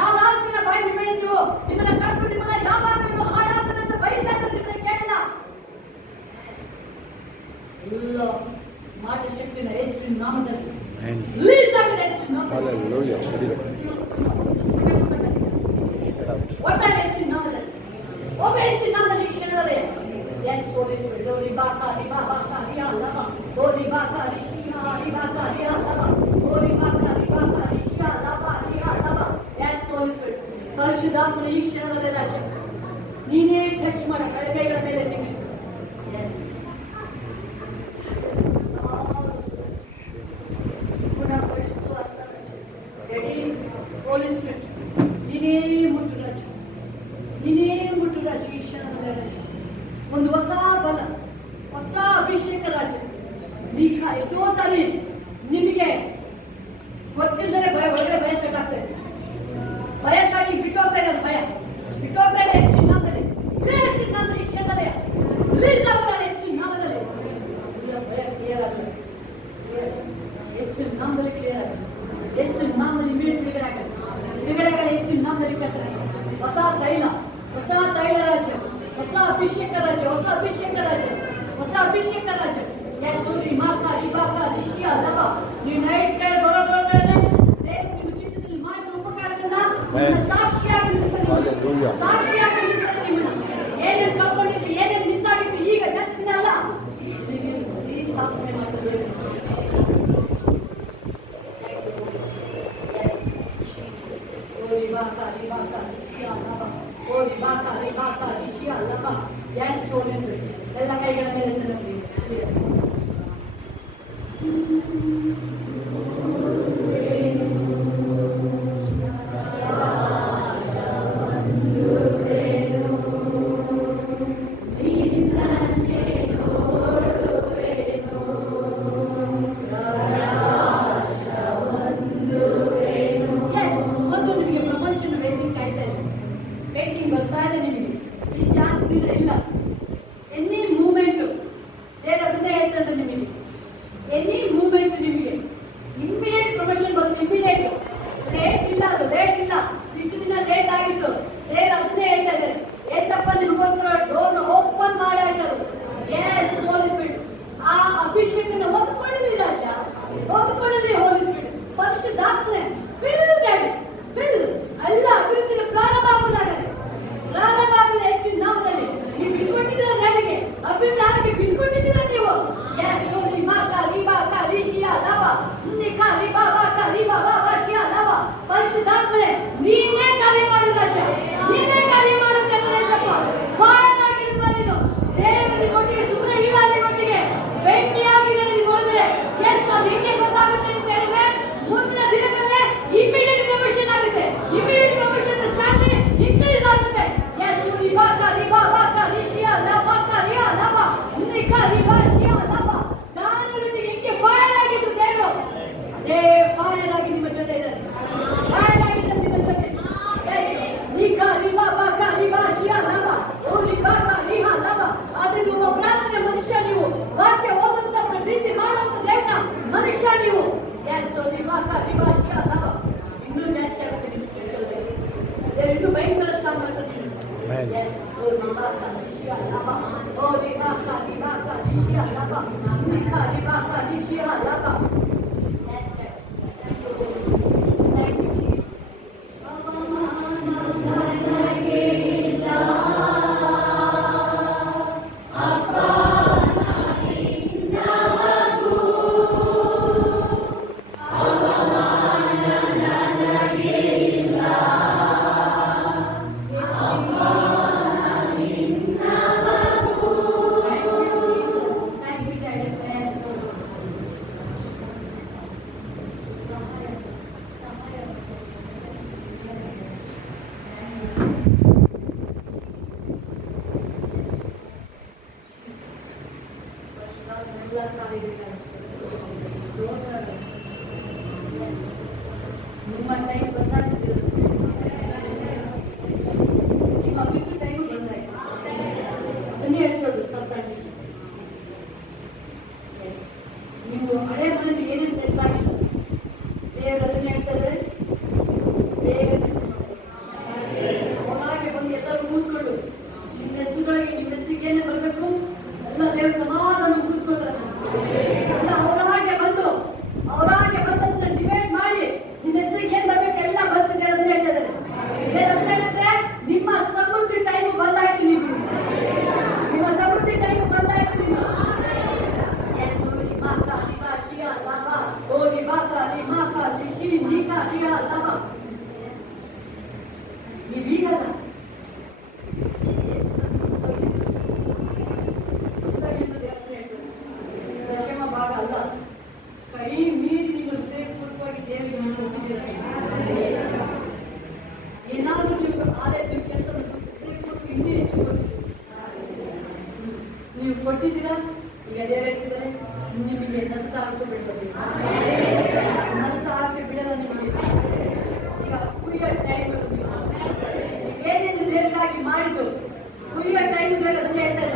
ಯಾವ ರಾಜ್ಯನ ಬಾಯಿ ಬಿಡಬೇಡಿ, ನೀವು ನಿಮ್ಮನ್ನ ಕಂಡು ನಿಮ್ಮನ್ನ ಯಾವಾಗಲೂ ಹಾಳಾಗ್ತಾರೆ ಅಂತ ಬೈತಾ ಇದ್ದಾರೆ. ನಿಮ್ಮನ್ನ ಕೇಳಿದ ಎಲ್ಲ ಮಾಟ ಶಕ್ತಿನ ಯೇಸುವಿನ ನಾಮದಲ್ಲಿ ರಿಲೀಸ್ ಆಗಿದೆ. ಯೇಸುವಿನ ನಾಮದಲ್ಲಿ ಒಟ್ಟಾರೆ ಯೇಸುವಿನ ನಾಮದಲ್ಲಿ ಒಬ್ಬ ಯೇಸುವಿನ ನಾಮದಲ್ಲಿ ಈ ಕ್ಷಣದಲ್ಲಿ ಯೇಸು ಹೋಲಿಸಿಬಿಟ್ಟು ರಿಬಾಕಾರಿ ಬಾಬಾಕಾರಿ ಅಲ್ಲವ ಓ ರಿಬಾಕಾರಿ ಶ್ರೀಮಾ ರಿಬಾಕಾರಿ ಅಲ್ಲವ ಓ ರಿಬಾಕಾರಿ ಬಾಕಾರಿ ಶ್ರೀ ಅಲ್ಲವ ರಿ ಅಲ್ಲವ. ಯೇಸು ಹೋಲಿಸಿಬಿಟ್ಟು ಪರಿಶುದ್ಧಾತ್ಮನ ಈ ಕ್ಷಣದಲ್ಲಿ ರಾಜ ನೀನೇ ಟಚ್ ಮಾಡ, ಕೈಗಳ ಮೇಲೆ ನಿಲ್ಲಿಸು. ನೀನೇ ಮುಟ್ಟು ರಾಜ ಈ ಕ್ಷಣದಲ್ಲಿ ರಾಜ. ಒಂದು ಹೊಸ ಬಲ, ಹೊಸ ಅಭಿಷೇಕ ರಾಜ. ಎಷ್ಟೋ ಸಾರಿ ನಿಮಗೆ ಗೊತ್ತಿಲ್ಲದೆ ಭಯ, ಒಳಗಡೆ ಭಯ ಸ್ಟಾರ್ಟ್ ಆಗ್ತಾ ಇದೆ. ಭಯ ಸ್ಟಾರ್ಟ್ ಬಿಟ್ಟೋಗ್ತಾ ಇದೆ, ಅದು ಭಯ ಬಿಟ್ಟೋಗ್ತಾ ಇದೆ. ಯೇಸು ನಾಮದಲ್ಲಿ ಈ ಕ್ಷಣದಲ್ಲಿ ರಿಲೀಸ್ ಆಗೋಲ್ಲ. ಯೇಸು ನಾಮದಲ್ಲಿ ಭಯ ಕ್ಲಿಯರ್ ಆಗಲ್ಲ. ಯೇಸು ನಾಮದಲ್ಲಿ ಕ್ಲಿಯರ್ ಆಗಲ್ಲ. ಯೇಸು ನಾಮದಲ್ಲಿ ಬಿಡುಗಡೆ ಆಗಲ್ಲ. ಯೇಸು ನಾಮದಲ್ಲಿ ಕರ್ತನೆ ಹೊಸ ತೈಲ, ಹೊಸ ತೈಲ ರಾಜ್ಯ, ಹೊಸ ಅಭಿಷೇಕ ರಾಜ್ಯ, ಹೊಸ ಅಭಿಷೇಕ ರಾಜ್ಯ, ಹೊಸ ಅಭಿಷೇಕ ರಾಜ್ಯ. ಯೇಸುರಿ ಮಾಕಾರಿ ಬಾಕಾರಿ ಶ್ರೀ ಅಲ್ಲವ. ನೀವು ನೈಟ್ ಪ್ರೇಯರ್ ಬರೋದ್ರೊಳಗಡೆ ದೇವರು ನಿಮ್ಮ ಚಿತ್ತದಲ್ಲಿ ಮಾಡಿದ ಉಪಕಾರಗಳನ್ನ ನಿಮ್ಮನ್ನ ಸಾಕ್ಷಿಯಾಗಿ ನಿಲ್ಲಿಸ್ತಾರೆ. ಸಾಕ್ಷಿಯಾಗಿ ನಿಲ್ಲಿಸ್ತಾರೆ. ನಿಮ್ಮನ್ನ ಏನೇನು ಕಳ್ಕೊಂಡಿದ್ದು, ಏನೇನು ಮಿಸ್ ಆಗಿತ್ತು, ಈಗ ಜಾಸ್ತಿ ಅಲ್ಲ, ಈ ಸ್ಥಾಪನೆ ಮಾಡ್ತಾರೆ. ಎಲ್ಲ ಕೈಗಳ ಮೇಲೆ ಬರ್ತಾ ಇದೆ. ನಿಮಗೆ ಈ ಜಾಸ್ತಿ ಇಲ್ಲ. ಎನಿ ಮೂಮೆಂಟ್ ದೇವರು ಅದನ್ನೇ ಹೇಳ್ತಾರೆ ನಿಮಗೆ. ಎನಿ ಮೂಮೆಂಟ್ ನಿಮಗೆ Nikari baka nishia laba. Thank you, Jesus. ನಿಮ್ಮ ಟೈಮ್ ಬಂದಾಗ್ತಿದ್ದೀರ, ನಿಮ್ಮ ಬಿಟ್ಟು ಟೈಮ್ ಬಂದಾಯ್ತು. ಅದನ್ನೇ ಹೇಳ್ತೇವೆ ಸರ್ಕಾರಿ. ನೀವು ಹಳೆ ಮನೆಯಲ್ಲಿ ಏನೇನು ಸೆಟ್ಲ್ ಆಗಿಲ್ಲ, ದೇವರು ಅದನ್ನೇ ಹೇಳ್ತಾರೆ, ಬೇಗ ಅವನಾಗೆ ಬಂದು ಎಲ್ಲರೂ ಕೂತ್ಕೊಂಡು ನಿಮ್ಮ ಹೆಸರುಗಳಿಗೆ ನಿಮ್ಮ ಹೆಸರಿಗೆ ಏನೇ ಬರಬೇಕು ಎಲ್ಲ ದೇವರು ಸಮಾಧಾನ ಮುಗಿಸ್ಕೊಳ್ತಾರೆ. ಎಲ್ಲ ಅವರಾಗೆ ಬಂದದನ್ನ ಡಿವೈಡ್ ಮಾಡಿ ನಿಮ್ಮ ಹೆಸರಿಗೆ ಏನ್ ಬರ್ಬೇಕು ಎಲ್ಲ ಬರ್ತದೆ ಅದನ್ನ ಹೇಳ್ತಿದ್ದಾರೆ. ಏನಂದ್ರೆ ನಿಮ್ಮ ಸಮೃದ್ಧಿ ಟೈಮ್ ಬಂದಾಯ್ತು, ನಿಮ್ಮ ಸಮೃದ್ಧಿ ಟೈಮ್ ಬಂದಾಯ್ತು. ನಿಮ್ಮ ನೀವೀಗಲ್ಲ ದಶಮ ಭಾಗ ಅಲ್ಲ, ಕೈ ಮೀರಿ ನೀವು ಹೃದಯಪೂರ್ವಕವಾಗಿ ದೇವರಿಗೆ ನೀವು ಕೊಟ್ಟಿದ್ದೀರ. ಏನಾದರೂ ನೀವು ಆಲಯದ ಕೆಲಸ ಹೃದಯಪೂರ್ವಕ ಇನ್ನೂ ಹೆಚ್ಚು ನೀವು ಕೊಟ್ಟಿದ್ದೀರಾ. ಈಗ ದೇವರು ಹೇಳ್ತಿದ್ದಾರೆ, ನಿಮಗೆ ನಷ್ಟ ಆಗಕ್ಕೆ ಬಿಡಲ್ಲ, ನಷ್ಟ ಆಗಕ್ಕೆ ಬಿಡಲ್ಲ. ನಿಮಗೆ ಈಗ ಕುಯ್ಯೋ ಟೈಮ್, ಏನೇನು ದೇವರಿಗಾಗಿ ಮಾಡಿದ್ದು ಕುಯ್ಯೋ ಟೈಮ್ ಅದನ್ನೇ ಹೇಳ್ತಾರೆ.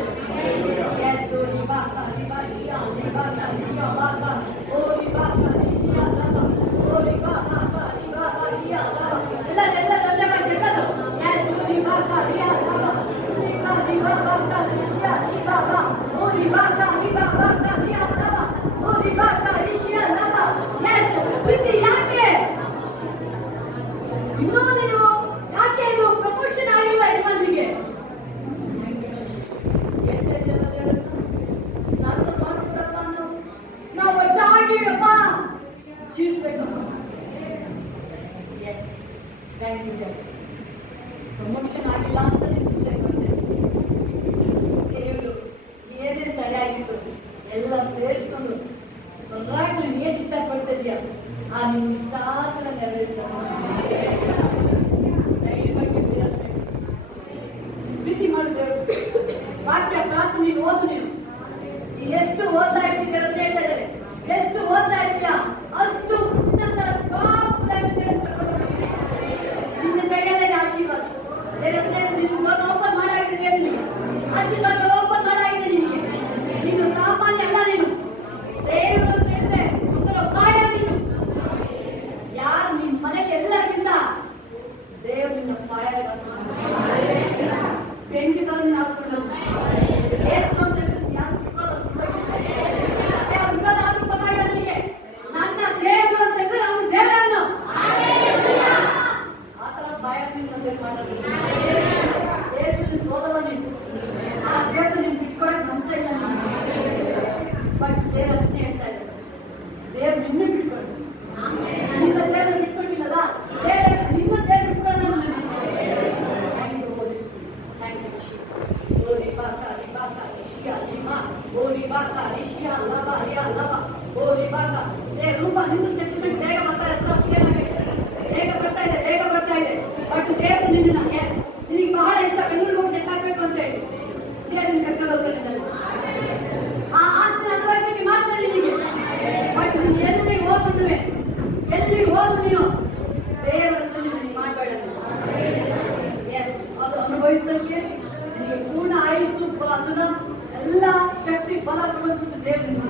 ಯಾಕೆ ಇದು ಪ್ರಮೋಷನ್ ಆಗಿಲ್ಲ ಯಜಮಾನಿಗೆ? ನಾವು ಒಟ್ಟಾಗಿಯಪ್ಪ ಜೀವಿಸ್ಬೇಕಪ್ಪ. ಎಸ್, ಪ್ರಮೋಷನ್ ಆಗಿಲ್ಲ ಅಂತ ನೀವು ಚಿಂತೆ ಮಾಡ್ತೇವೆ. ದೇವರು ಏನೇನು ತಡೆಯಾಗಿತ್ತು ಎಲ್ಲ ಸೇರಿಸ್ಕೊಂಡು ಸ್ವರಾಗ್ಲಿ ಏನ್ ಇಷ್ಟಪಡ್ತಿದ್ಯಾ ಆ ನೀವು ಇಷ್ಟ ಪ್ರೀತಿ ಮಾಡಿದೆವು. ವಾಕ್ಯ ಪ್ರಾರ್ಥನೆ ಓದು. ನೀನು ಎಷ್ಟು ಓದ್ತಾ ಇರ್ತೀವಿ ಅಂತ ಹೇಳ್ತಾರೆ, ಎಷ್ಟು ಓದ್ತಾ ಇರ್ತೀಯ ಅಷ್ಟು ನಿನ್ನ ಕೈಯಲ್ಲೇ ಆಶೀರ್ವಾದ. ನಿನ್ನ ಓಪನ್ ಮಾಡಾಗಿದೆ, ಆಶೀರ್ವಾದ ಓಪನ್ ಮಾಡಾಗಿದೆ ನಿನಗೆ. ನೀನು ಸಾಮಾನ್ಯ ಅಲ್ಲ, ನೀನು ದೇವರು ಹೇಳಿದ್ರೆ ಒಂಥರ ಫೈರ್. ನೀನು ಯಾರು ನಿಮ್ಮ ಮನೆಯಲ್ಲಿ ಎಲ್ಲರಿಗಿಂತ ದೇವರು ನಿನ್ನ ಫೈರ್ ಬೆಂಕಿ ತರ ನೀನು ಹಾಸ್ಕೊಂಡು ನನ್ನ ದೇವರು ಅಂತ ಹೇಳಿದ್ರೆ ಅವನು ದೇವರನ್ನು ಆ ತರ ಫೈರ್ ನೀನು ಮಾಡೋದು. ಸೋದವ ನೀನು ಆ ದೇವರು ನೀನು ಬಿಟ್ಕೊಳಕ್ ಮನಸ್ಸೇ ಇಲ್ಲ. ಬಟ್ ದೇವರು ಅದನ್ನೇ ಹೇಳ್ತಾ ಇದ್ದಾರೆ, ದೇವರು ನಿನ್ನ ಬಿಟ್ಕೊಂಡು ನಿನ್ನ ದೇವರು ಬಿಟ್ಕೊಂಡಿಲ್ಲಲ್ಲ, ನಿನ್ನ ದೇವರು ಬಿಟ್ಕೊಳ್ಳೋಣ. ರೂಪ ನಿಂದು ಸೆಟಲ್ಮೆಂಟ್ ಬೇಗ ಬರ್ತಾ ಇದೆ. ಬಟ್ ದೇವರು ನಿನ್ನ ನಿನಗೆ ಬಹಳ ಇಷ್ಟ, ಬೆಂಗಳೂರಿಗೆ ಹೋಗಿ ಸೆಟ್ಲ್ ಆಗ್ಬೇಕು ಅಂತ ಹೇಳಿ ದೇವರು ನಿನ್ನ ಕರ್ಕೊಂಡು ಹೋಗ್ತಾರೆ. ಆ ಆಸ್ತಿ ಅನುಭವಿಸಕ್ಕೆ ಮಾತ್ರ ನಿನಗೆ. ಬಟ್ ನೀನು ಎಲ್ಲಿ ಹೋದ್ರು ನೀನು ದೇವರನ್ನು ಮಿಸ್ ಮಾಡಬೇಡ. ಎಸ್, ಅದು ಅನುಭವಿಸೋಕ್ಕೆ ನಿನಗೆ ಪೂರ್ಣ ಆಯುಸ್ಸು ಅದನ್ನ ಎಲ್ಲ ಶಕ್ತಿ ಬಲ ಕೊಡುವಂಥದ್ದು ದೇವರು.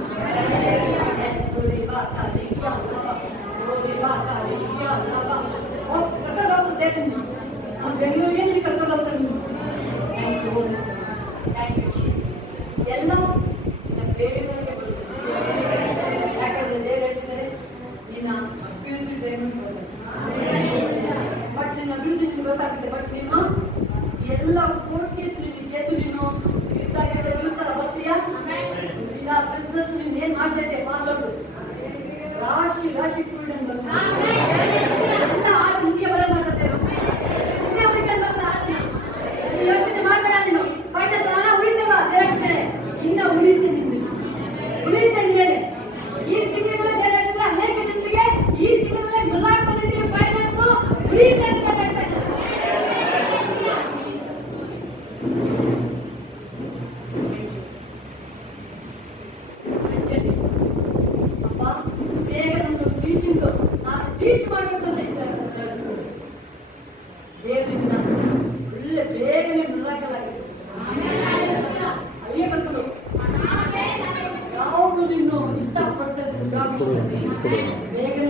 ಬೇಗನೆ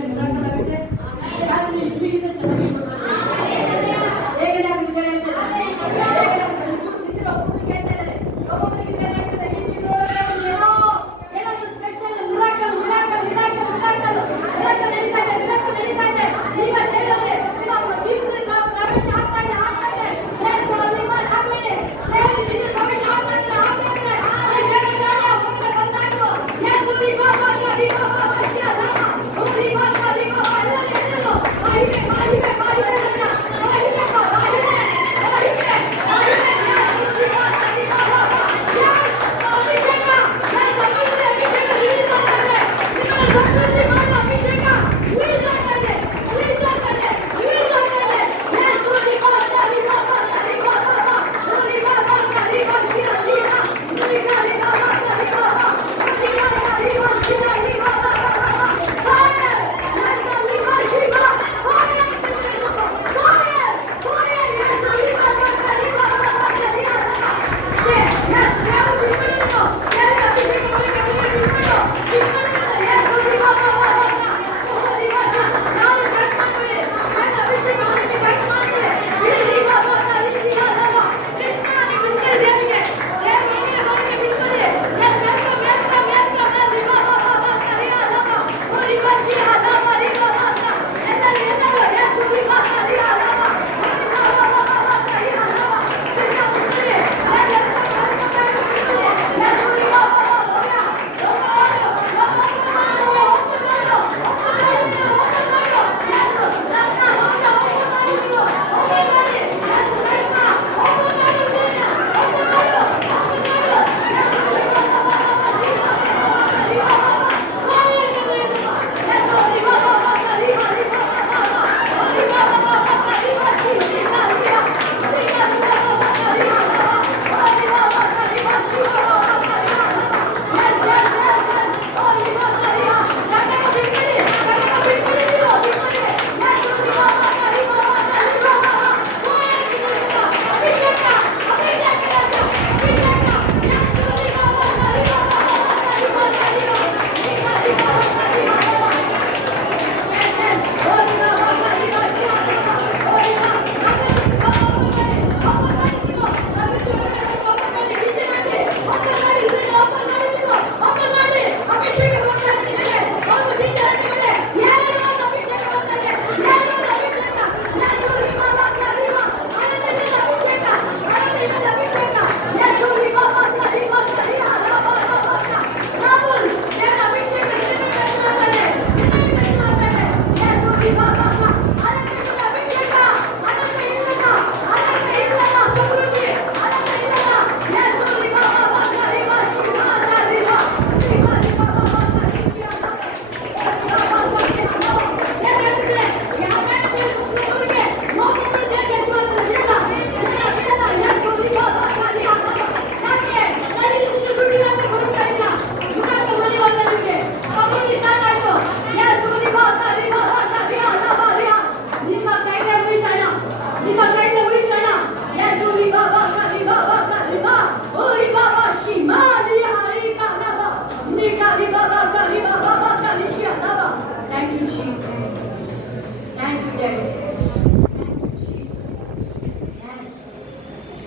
ಮಿರಾಕಲ್ ಆಗುತ್ತೆ. ಯಾಕಂದ್ರೆ ಇಲ್ಲಿಗಿಂತ ಚೆನ್ನಾಗಿ ಬೇಗನೆ ಆಗುತ್ತೆ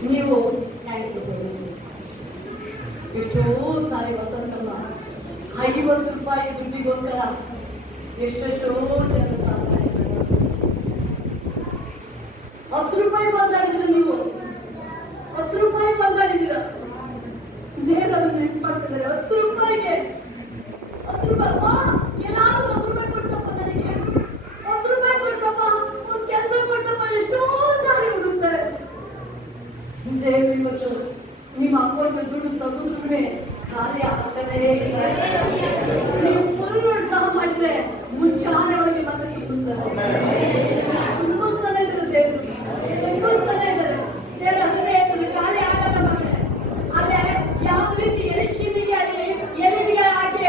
ನೀವು ಎಷ್ಟೋ ಸಾರಿ ವಸಂತಮ್ಮ 50 ರೂಪಾಯಿ ದುಡ್ಡಿಗೋಸ್ಕರ ಎಷ್ಟೆಷ್ಟೋ ಜನ 10 ರೂಪಾಯಿ ಮಾತಾಡಿದ್ರೆ ನೀವು 10 ರೂಪಾಯಿ ಮಾತಾಡಿದ್ದೀರ ದೇವರು ನೆನಪು ಮಾಡ್ತಿದ್ದಾರೆ 10 ರೂಪಾಯಿಗೆ 10 ರೂಪಾಯಿ ಎಲ್ಲಾರು 10 ರೂಪಾಯಿ ಕೊಡ್ಸಪ್ಪ ನನಗೆ 10 ರೂಪಾಯಿ ಕೊಡ್ಸಪ್ಪ ಒಂದು ಕೆಲಸ ಕೊಡ್ಸಪ್ಪ ಎಷ್ಟೋ ಸಾರಿ ಹುಡುಕ್ತಾರೆ ದೇವ್ರು ಇವತ್ತು ನಿಮ್ಮ ಅಕೌಂಟ್ ದುಡ್ಡು ತಗೊಂಡ್ರೆ ಖಾಲಿ ಆಗ್ತಾನೆ ನೀವು ಫುಲ್ ಡ್ರಾ ಮಾಡಿದ್ರೆ ಮುಂಚಾನೆ ಒಳಗೆ ಮತ್ತೆ ತುಂಬಿಸ್ತಾನೆ ಇದ್ದಾರೆ ದೇವರು ತುಂಬಿಸ್ತಾನೆ ಇದ್ದಾರೆ ದೇವರು ಅದನ್ನೇ ಹೇಳ್ತಾರೆ ಖಾಲಿ ಆಗಲ್ಲ ಮಕ್ಕಳೇ ಅಲ್ಲೇ ಯಾವ ರೀತಿ ಎಲಿಶಿಮಿಗೆ ಅಲ್ಲಿ ಎಲಿಗೆ ಹಾಕಿ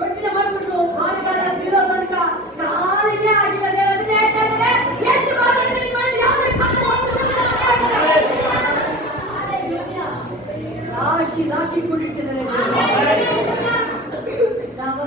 ರೊಟ್ಟಿನ ಮಾಡ್ಬಿಟ್ಟು ಬಾರಿಗಾಲ ಇರೋ ತನಕ ಖಾಲಿನೇ ಆಗಿಲ್ಲ ದೇವರು ಅದನ್ನೇ ಹೇಳ್ತಾರೆ ಎಷ್ಟು ಮಾತಾಡ್ತೀನಿ ಮಾಡಿ ಯಾವ ರಾಶಿ ರಾಶಿ ಕೊಟ್ಟಿರ್ತಿದ್ದಾರೆ ನಾವು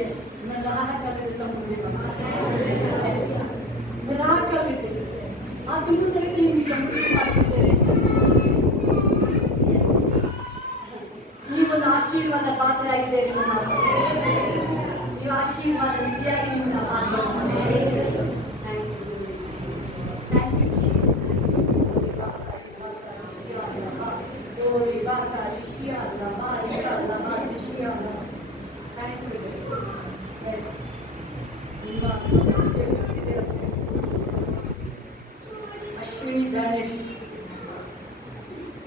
ಇದೆ. ಮಿರಾಕಲ್ ಸಮೃದ್ಧಿ ಮಿರಾಕಲ್ ಇದೆ. ಆ ದಿನದಲ್ಲಿ ನೀವು ಸಮೃದ್ಧಿ ಮಾಡ್ತಿದ್ದೀರಿ. ನೀವೊಂದು ಆಶೀರ್ವಾದ ಪಾತ್ರ ಆಗಿದೆ. ನೀವು ಆಶೀರ್ವಾದ ನಿಧಿಯಾಗಿ ನಿಮ್ಮನ್ನ ಪಾತ್ರ. ಅಶ್ವಿನಿ ಗಣೇಶ್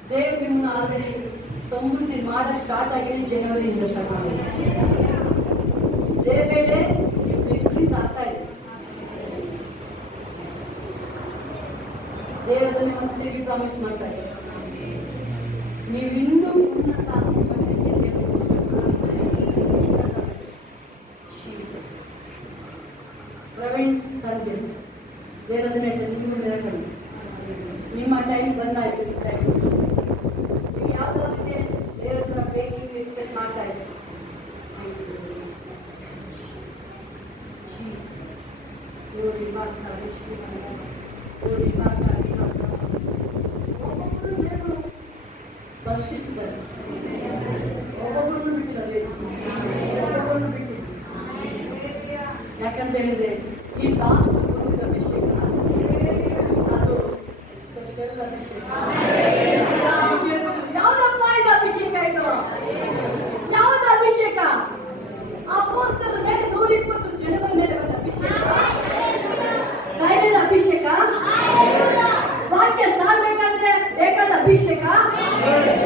ದೇವ್ ನಿಮ್ಮನ್ನ ಆಲ್ರೆಡಿ ಸಮೃದ್ಧಿ ಮಾಡಕ್ಕೆ ಸ್ಟಾರ್ಟ್ ಆಗಿದೆ. ಜನವರಿಯಿಂದ ಸ್ಟಾರ್ಟ್ ಆಗಿದೆ. ಡೇ ಬೈ ಡೇ ನಿಮ್ದು ಇನ್ಕ್ರೀಸ್ ಆಗ್ತಾ ಇದೆ. ದೇವರನ್ನು ಮತ್ತೆ ತಿರುಗಿ ಪ್ರಾಮಿಸ್ ಮಾಡ್ತಾ ಇದೆ. ನೀವಿನ್ನೂ ಉನ್ನತ ಪ್ರವೀಣ್ ಸಂಜೆ ದೇವರ ಮೇಲೆ ನಿಮಗೂ ಮಿರಾಕಲ್. ನಿಮ್ಮ ಟೈಮ್ ಬಂದಾಯ್ತು. ನೀವು ಯಾವುದಕ್ಕೆ ದೇವರ ಬೇಕು ಎಕ್ಸ್ಪೆಕ್ಟ್ ಮಾಡ್ತಾ ಇದ್ದೀರಿ. ಒಬ್ಬೊಬ್ಬರು ಸ್ಪರ್ಶಿಸಿದ್ದಾರೆ. ಒಬ್ಬೊಬ್ಬರನ್ನು ಬಿಟ್ಟಿಲ್ಲ ದೇವರು. ಒಬ್ಬೊಬ್ಬರನ್ನು ಬಿಟ್ಟಿಲ್ಲ. ಯಾಕಂತ ಹೇಳಿದ್ರೆ ಈ ಲಾಸ್ಟ್ ಒಂದು ಅಭಿಷೇಕ ಅದು ಸ್ಪೆಷಲ್ ಅಭಿಷೇಕ. ಯಾವ್ದಪ್ಪ ಇದು ಅಭಿಷೇಕ? ಇದು ಯಾವ್ದು ಅಭಿಷೇಕ? ಅಪೊಸ್ತಲರ ಮೇಲೆ 120 ಜನರ ಮೇಲೆ ಬಂದ ಅಭಿಷೇಕ. ಧೈರ್ಯದ ಅಭಿಷೇಕ. ವಾಕ್ಯ ಸಾರಬೇಕಾದ್ರೆ ಬೇಕಾದ ಅಭಿಷೇಕ.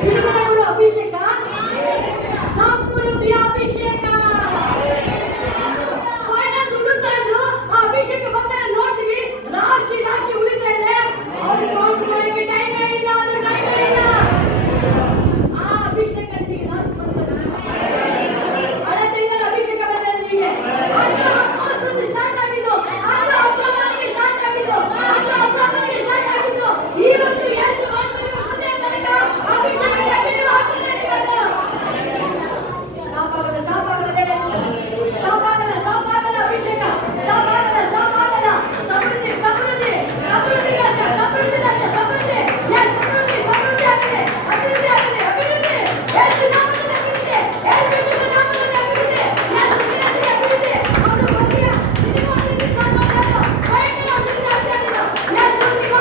ಬಿಡುಗಡೆಗಳು ಅಭಿಷೇಕ. ಸಮೃದ್ಧಿಯ ಅಭಿಷೇಕ. ಅಭಿಷೇಕ ಬಂದಾಗ ನೋಡ್ತೀವಿ ರಾಶಿ ರಾಶಿ ಉಳಿತಾ ಇದೆ. ಅವ್ರು ಕೌಂಟ್ ಮಾಡೋಕೆ ಟೈಮೇ ಇಲ್ಲ. ಅದ್ರ ಟೈಮೇ ಇಲ್ಲ. ಆ ಅಭಿಷೇಕ ನಿಮಗೆ ಲಾಸ್ಟ್ ಬಂದದ್ದು. ಹಳೆ ತಿಂಗಳ ಅಭಿಷೇಕ ಬಂದ ನಿಮಗೆ ಸ್ಟಾರ್ಟ್ ಆಗಿದ್ದು. ಅದು ಅಬ್ರಹಾಮನಿಗೆ ಸ್ಟಾರ್ಟ್ ಆಗಿದ್ದು. ಅದು ಅಬ್ರಹಾಮನಿಗೆ ಸ್ಟಾರ್ಟ್ ಆಗಿದ್ದು. ಇವತ್ತು ಯೇಸು ಮಾಡ್ತಾರೆ ಅದೇ ತನಕ ಅಭಿಷೇಕ ಕಂಟಿನ್ಯೂ ಆಗ್ತದೆ. ಸ್ಟಾಪ್ ಆಗಲ್ಲ ಅಭಿಷೇಕ. ಸ್ಟಾಪ್ ಆಗಲ್ಲ. ಸಮೃದ್ಧಿ ಸಮೃದ್ಧಿ ಸಮೃದ್ಧಿ ರಾಜ್ಯ. ಸಮೃದ್ಧಿ ರಾಜ್ಯ. ಸಮೃದ್ಧಿ. ಎಸ್ ಸಮೃದ್ಧಿ. ಸಮೃದ್ಧಿ ಆಗಲಿ. ಅಭಿವೃದ್ಧಿ ಆಗಲಿ. ಅಭಿವೃದ್ಧಿ. ಯೇಸು ನಾಮದಲ್ಲಿ ಅಭಿವೃದ್ಧಿ. ಯೇಸು ನಾಮದಲ್ಲಿ ಅಭಿವೃದ್ಧಿ. ಯೇಸು ನಿನ್ನಲ್ಲಿ ಅಭಿವೃದ್ಧಿ. ಅವನು ಭವ್ಯ ನಿನ್ನ ಅಭಿವೃದ್ಧಿ ಸ್ಟಾರ್ಟ್ ಮಾಡ್ತಾರೆ. ಭಯಂಕರ ಅಭಿವೃದ್ಧಿ ಆಗ್ತಾ ಇದೆ. ಯೇಸು ನಿಮ್ಮ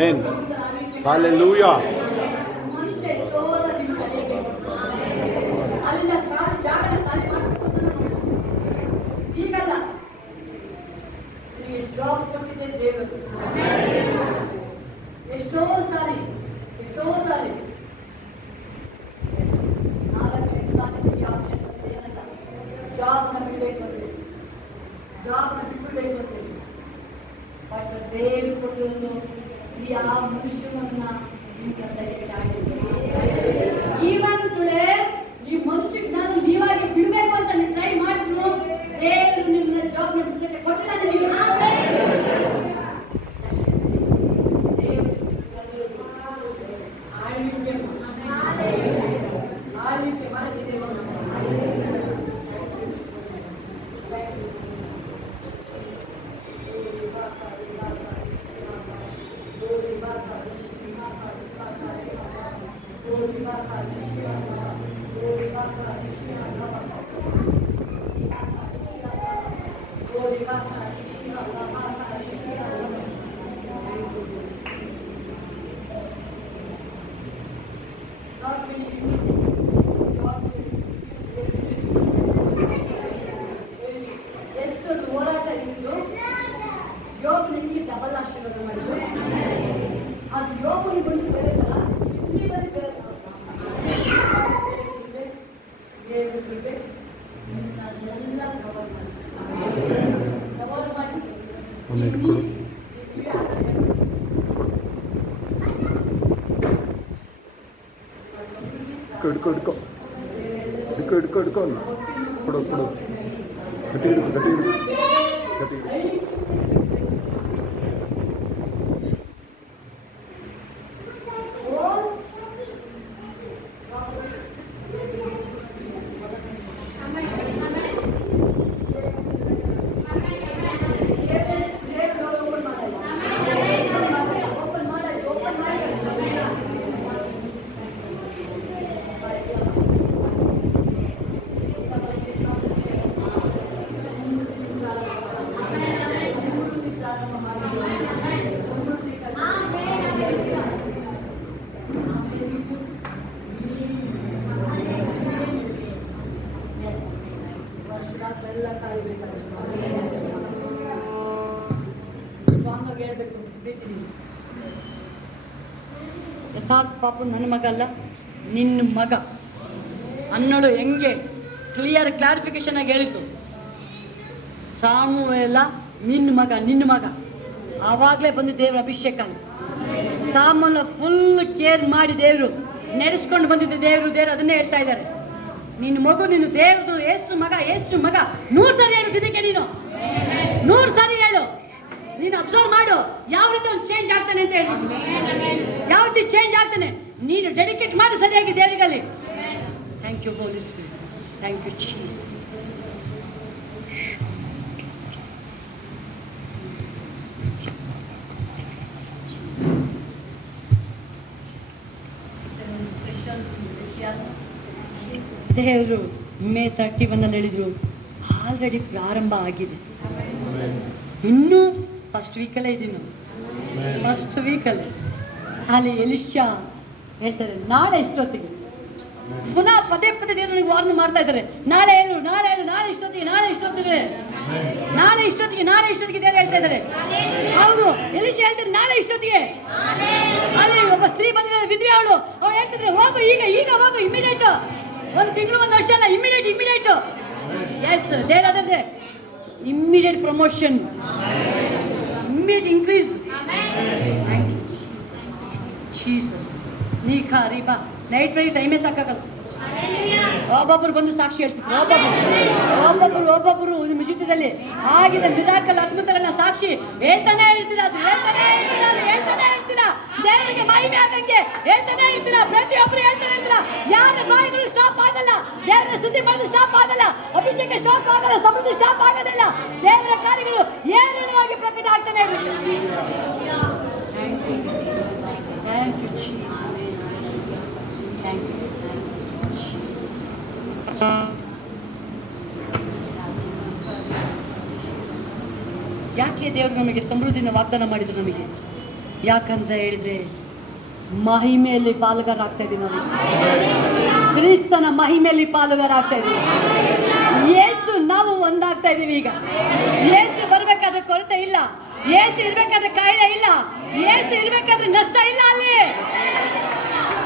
ಆಮೆನ್. ಹಲ್ಲೆಲೂಯಾ. ಮನುಷ್ಯ ಎಷ್ಟೋ ಸರಿ ಕಲಿಯಬೇಕು. ಅಲ್ಲಿಂದ ಜಾಗನ ಖಾಲಿ ಮಾಡಿಸ್ಕೊತಾನೆ. ಈಗಲ್ಲ, ನಿಮಗೆ ಜಾಬ್ ಕೊಟ್ಟಿದ್ದೆ ದೇವರು. ಎಷ್ಟೋ ಸಾರಿ 4 ಸಾರಿ ನಿಮಗೆ ಆಪ್ಷನ್ ಏನಂತ ಜಾಬ್ನ ಬಿಡಬೇಕು ಅಂತೇಳಿ, ಜಾಬ್ನ ಬಿಟ್ಬಿಡ್ಬೇಕು ಅಂತೇಳಿ. ಬಟ್ ದೇವರು ಕೊಟ್ಟಿರೋದು ಈ ಆ ಮನುಷ್ಯನನ್ನ ಈವನ್ ಟುಡೇ ಈ ಮನುಷ್ಯ ನಾನು ನೀವಾಗಿ ಬಿಡಬೇಕು ಅಂತ ನೀವು ಟ್ರೈ ಮಾಡಿದ್ರು, ದೇವರು ನಿಮ್ಮನ್ನ ಜಾಬ್ನ ಬಿಡಿಸಕ್ಕೆ ಕೊಟ್ಟಿಲ್ಲ ನಿಮಗೆ. ಆಳ್ವಿಕೆ ಮಾಡಿದ್ದೇವೆ. ಎಷ್ಟೊಂದು ಹೋರಾಟ ಇದ್ದು ಯೋಗನಿಗೆ ಡಬಲ್ ಆಶೀರ್ವಾದ ಮಾಡಿದ್ರು. ಅದು ಯೋಗನಿಗೆ ಬಂದು ಬೇರೆ ಥರ, ಇಲ್ಲಿ ಬಂದು ಬೇರೆ ಥರ. ಎಲ್ಲ ಕವರ್ ಮಾಡಿ ಹಿಡ್ಕೊ ಕೊಡು ಗಟ್ಟಿ ಯಥಾರ್ಥ ಪಾಪ ನನ್ನ ಮಗ ಅಲ್ಲ, ನಿನ್ನ ಮಗ ಅನ್ನೋಳು ಹೆಂಗೆ ಕ್ಲಾರಿಫಿಕೇಶನ್ ಆಗಿ ಹೇಳಿದ್ದು. ಸಾಮುವೇಲ ನಿನ್ನ ಮಗ ಆವಾಗಲೇ ಬಂದು ದೇವರ ಅಭಿಷೇಕ. ಸಾಮೂಲ ಫುಲ್ ಕೇರ್ ಮಾಡಿ ದೇವರು ನಡೆಸ್ಕೊಂಡು ಬಂದಿದ್ದ ದೇವರು ಅದನ್ನೇ ಹೇಳ್ತಾ ಇದ್ದಾರೆ. ನಿನ್ನ ಮಗು ನಿನ್ನ ದೇವ್ರದು ಎಷ್ಟು ಮಗ 100 ಸಾರಿ ಹೇಳು ದಿನಕ್ಕೆ, ನೀನು 100 ಸಾರಿ ಹೇಳು. ನೀನು ಅಬ್ಸರ್ವ್ ಮಾಡು ಯಾವ ರೀತಿ ಒಂದು ಚೇಂಜ್ ಆಗ್ತಾನೆ ಅಂತ ಹೇಳಿ, ಯಾವ ರೀತಿ ಚೇಂಜ್ ಆಗ್ತಾನೆ. ನೀನು ಡೆಡಿಕೇಟ್ ಮಾಡಿ ಸರಿಯಾಗಿ ದೇವರಿಗಲ್ಲಿ. Thank you Holy Spirit, thank you Jesus. ದೇವರು May 31 ಹೇಳಿದ್ರು, ಆಲ್ರೆಡಿ ಪ್ರಾರಂಭ ಆಗಿದೆ. ಇನ್ನೂ ಫಸ್ಟ್ ವೀಕಲ್ಲೇ ಇದ್ದೀನಿ. ಫಸ್ಟ್ ವೀಕಲ್ಲಿ ಅಲ್ಲಿ ಎಲಿಶಾ ಹೇಳ್ತಾರೆ, ನಾಳೆ ಇಷ್ಟೊತ್ತಿಗೆ ಪುನಃ ಪದೇ ದೇವರು ನನಗೆ ವಾರ್ನ್ ಮಾಡ್ತಾ ಇದ್ದಾರೆ. ನಾಳೆ ಹೇಳು, ಇಷ್ಟೊತ್ತಿಗೆ ದೇವರು ಹೇಳ್ತಾ ಇದ್ದಾರೆ. ಹೌದು, ಎಲಿಶಾ ಹೇಳ್ತಾರೆ ನಾಳೆ ಇಷ್ಟೊತ್ತಿಗೆ. ಅಲ್ಲಿ ಒಬ್ಬ ಸ್ತ್ರೀ ಬಂದಿದ್ದಾರೆ, ವಿಧವೆ ಅವಳು ಹೇಳ್ತಿದ್ರೆ, ಹೋಗು ಈಗ ಹೋಗು, ಇಮಿಡಿಯೇಟ್. 1 ತಿಂಗಳು 1 ವರ್ಷ ಅಲ್ಲ, immediate. Yes, there other immediate promotion, immediate increase. Thank you Jesus. ನೀಖಾ ರೀಬಾ ನೈಟ್ ವೇರಿ ಟೈಮೇ ಸಾಕಾಗಲ್ಲ. ಒಬ್ಬೊಬ್ಬರು ಬಂದು ಸಾಕ್ಷಿ ಹೇಳ್ತಿದ್ರು, ಒಬ್ಬೊಬ್ಬರು ನಿಮ್ಮ ಜೀವಿತದಲ್ಲಿ ಆಗಿದ್ದ ಮಿರಾಕಲ್ ಅದ್ಭುತಗಳನ್ನ ಸಾಕ್ಷಿ ಹೇಳ್ತಾನೆ ಇರ್ತೀರಾ. ದೇವರಿಗೆ ಮಹಿಮೆ ಆಗಂಗೆ ಹೇಳ್ತಾನೆ ಇರ್ತೀರಾ. ಪ್ರತಿಯೊಬ್ಬರು ಹೇಳ್ತಾನೆ ಇರ್ತೀರಾ. ಯಾರ ಬಾಯಿಗಳು ಸ್ಟಾಪ್ ಆಗಲ್ಲ. ದೇವರ ಸ್ತುತಿ ಮಾಡೋದು ಸ್ಟಾಪ್ ಆಗಲ್ಲ. ಅಭಿಷೇಕ ಸ್ಟಾಪ್ ಆಗಲ್ಲ. ಸಮೃದ್ಧಿ ಸ್ಟಾಪ್ ಆಗೋದಿಲ್ಲ. ದೇವರ ಕಾರ್ಯಗಳು ಏರಳವಾಗಿ ಪ್ರಕಟ ಆಗ್ತಾನೆ ಇರುತ್ತೆ. Thank you Jesus. Thank you. ಯಾಕೆ ದೇವರು ನಮಗೆ ಸಮೃದ್ಧಿನ ವಾಗ್ದಾನ ಮಾಡಿದ್ರು? ನಮಗೆ ಯಾಕಂತ ಹೇಳಿದ್ರೆ ಮಹಿಮೆಯಲ್ಲಿ ಪಾಲುಗಾರ ಆಗ್ತಾ ಇದೀವಿ ನಾವು. ಕ್ರಿಸ್ತನ ಮಹಿಮೆಯಲ್ಲಿ ಪಾಲುಗಾರ ಆಗ್ತಾ ಇದೀವಿ. ಯೇಸು ನಾವು ಒಂದಾಗ್ತಾ ಇದೀವಿ. ಈಗ ಯೇಸು ಬರ್ಬೇಕಾದ್ರೆ ಕೊರತೆ ಇಲ್ಲ, ಯೇಸು ಇರ್ಬೇಕಾದ್ರೆ ಕಾಯಿಲೆ ಇಲ್ಲ, ಯೇಸು ಇರ್ಬೇಕಾದ್ರೆ ನಷ್ಟ ಇಲ್ಲ ಅಲ್ಲಿ.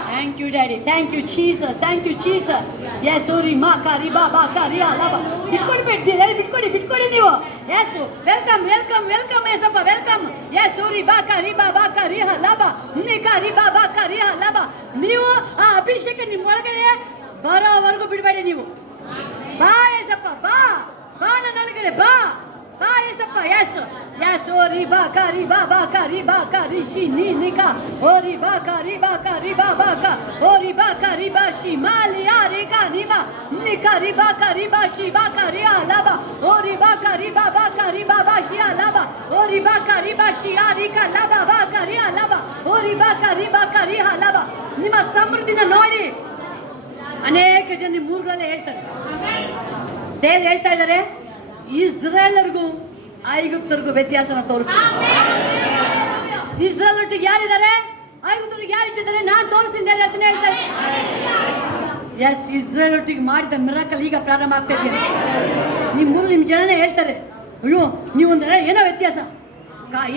Thank you daddy, thank you Jesus, thank you Jesus. Yesu ರಿ ಮಾ ಕಾರಿ ಬಾಬಾ ಕಾರಿ ಅಲಬ ಬಿಟ್ಕೊಡಿ ನೀವು. Yesu welcome welcome welcome Yesappa welcome. Yesu ರಿ ಬಾ ಕಾರಿ ಬಾಬಾ ಕಾರಿ ಅಲಬ ನಿ ಕಾರಿ ಬಾಬಾ ಕಾರಿ ಅಲಬ. ನೀವು ಆ ಅಭಿಷೇಕ ನಿಮ್ಮ ಒಳಗಡೆ ಬರೋವರೆಗೂ ಬಿಡಬೇಡಿ ನೀವು. ಬಾ ಯೇಸಪ್ಪ, ಬಾ ಬಾ ನನ್ನೊಳಗಡೆ ಬಾ ಬಾ ಯೇಸಪ್ಪ. ಯೇಸು ಯೇಸು ರಿ ಬಾ ಕಾರಿ ಬಾಬಾ ಕಾರಿ ಬಾ ಕಾರಿ ಶಿ ನಿ ನಿಕಾ ಓ ರಿ ಬಾ ಕಾರಿ ಬಾ ಕಾರಿ ಬಾಬಾ ಕಾ ಓ ರಿ ಬಾ ಕಾರಿ ಬಾ ಶಿ ಮಾಲಿಯಾ ರಿ ಕಾ ನಿ ಬಾ ನಿಕಾ ರಿ ಬಾ ಕಾರಿ ಬಾ ಶಿ ಬಾ ಕಾರಿ ಅಲಬ ಓ ರಿ ಬಾ ಕಾರಿ ಬಾಬಾ ಕಾರಿ ಬಾಬಾ ಶಿ ಅಲಬ ಓ ರಿ ಬಾ ಕಾರಿ ಬಾ ಶಿ ಆ ರಿ ಕಾ ಲಬ ಬಾ ಕಾರಿ ಅಲಬ ಓ ರಿ ಬಾ ಕಾರಿ ಅಲಬ. ನಿಮ್ಮ ಸಮೃದ್ಧಿನ ನೋಡಿ ಅನೇಕ ಜನ ನಿಮ್ಮ ಊರುಗಳಲ್ಲೇ ಹೇಳ್ತಾರೆ. ದೇವ್ರು ಹೇಳ್ತಾ ಇದ್ದಾರೆ, ಇಸ್ರೇಲರಿಗೂ ಐಗುಪ್ತರಿಗೂ ವ್ಯತ್ಯಾಸನ ತೋರಿಸ್ತಾರೆ. ಇಸ್ರೇಲ್ ಒಟ್ಟಿಗೆ ಯಾರಿದ್ದಾರೆ, ಐಗುಪ್ತರಿಗೆ ಯಾರು ಇಟ್ಟಿದ್ದಾರೆ, ನಾನು ತೋರಿಸ್ತೀನಿ ಅಂತ ಹೇಳ್ತಾರೆ. ಎಸ್, ಇಸ್ರೇಲ್ ಒಟ್ಟಿಗೆ ಮಾಡಿದ ಮಿರಾಕಲ್ ಈಗ ಪ್ರಾರಂಭ ಆಗ್ತಾ ಇದೆ. ನಿಮ್ಮ ಜನನೇ ಹೇಳ್ತಾರೆ, ಅಯ್ಯೋ ನೀವೊಂದು ಏನೋ ವ್ಯತ್ಯಾಸ,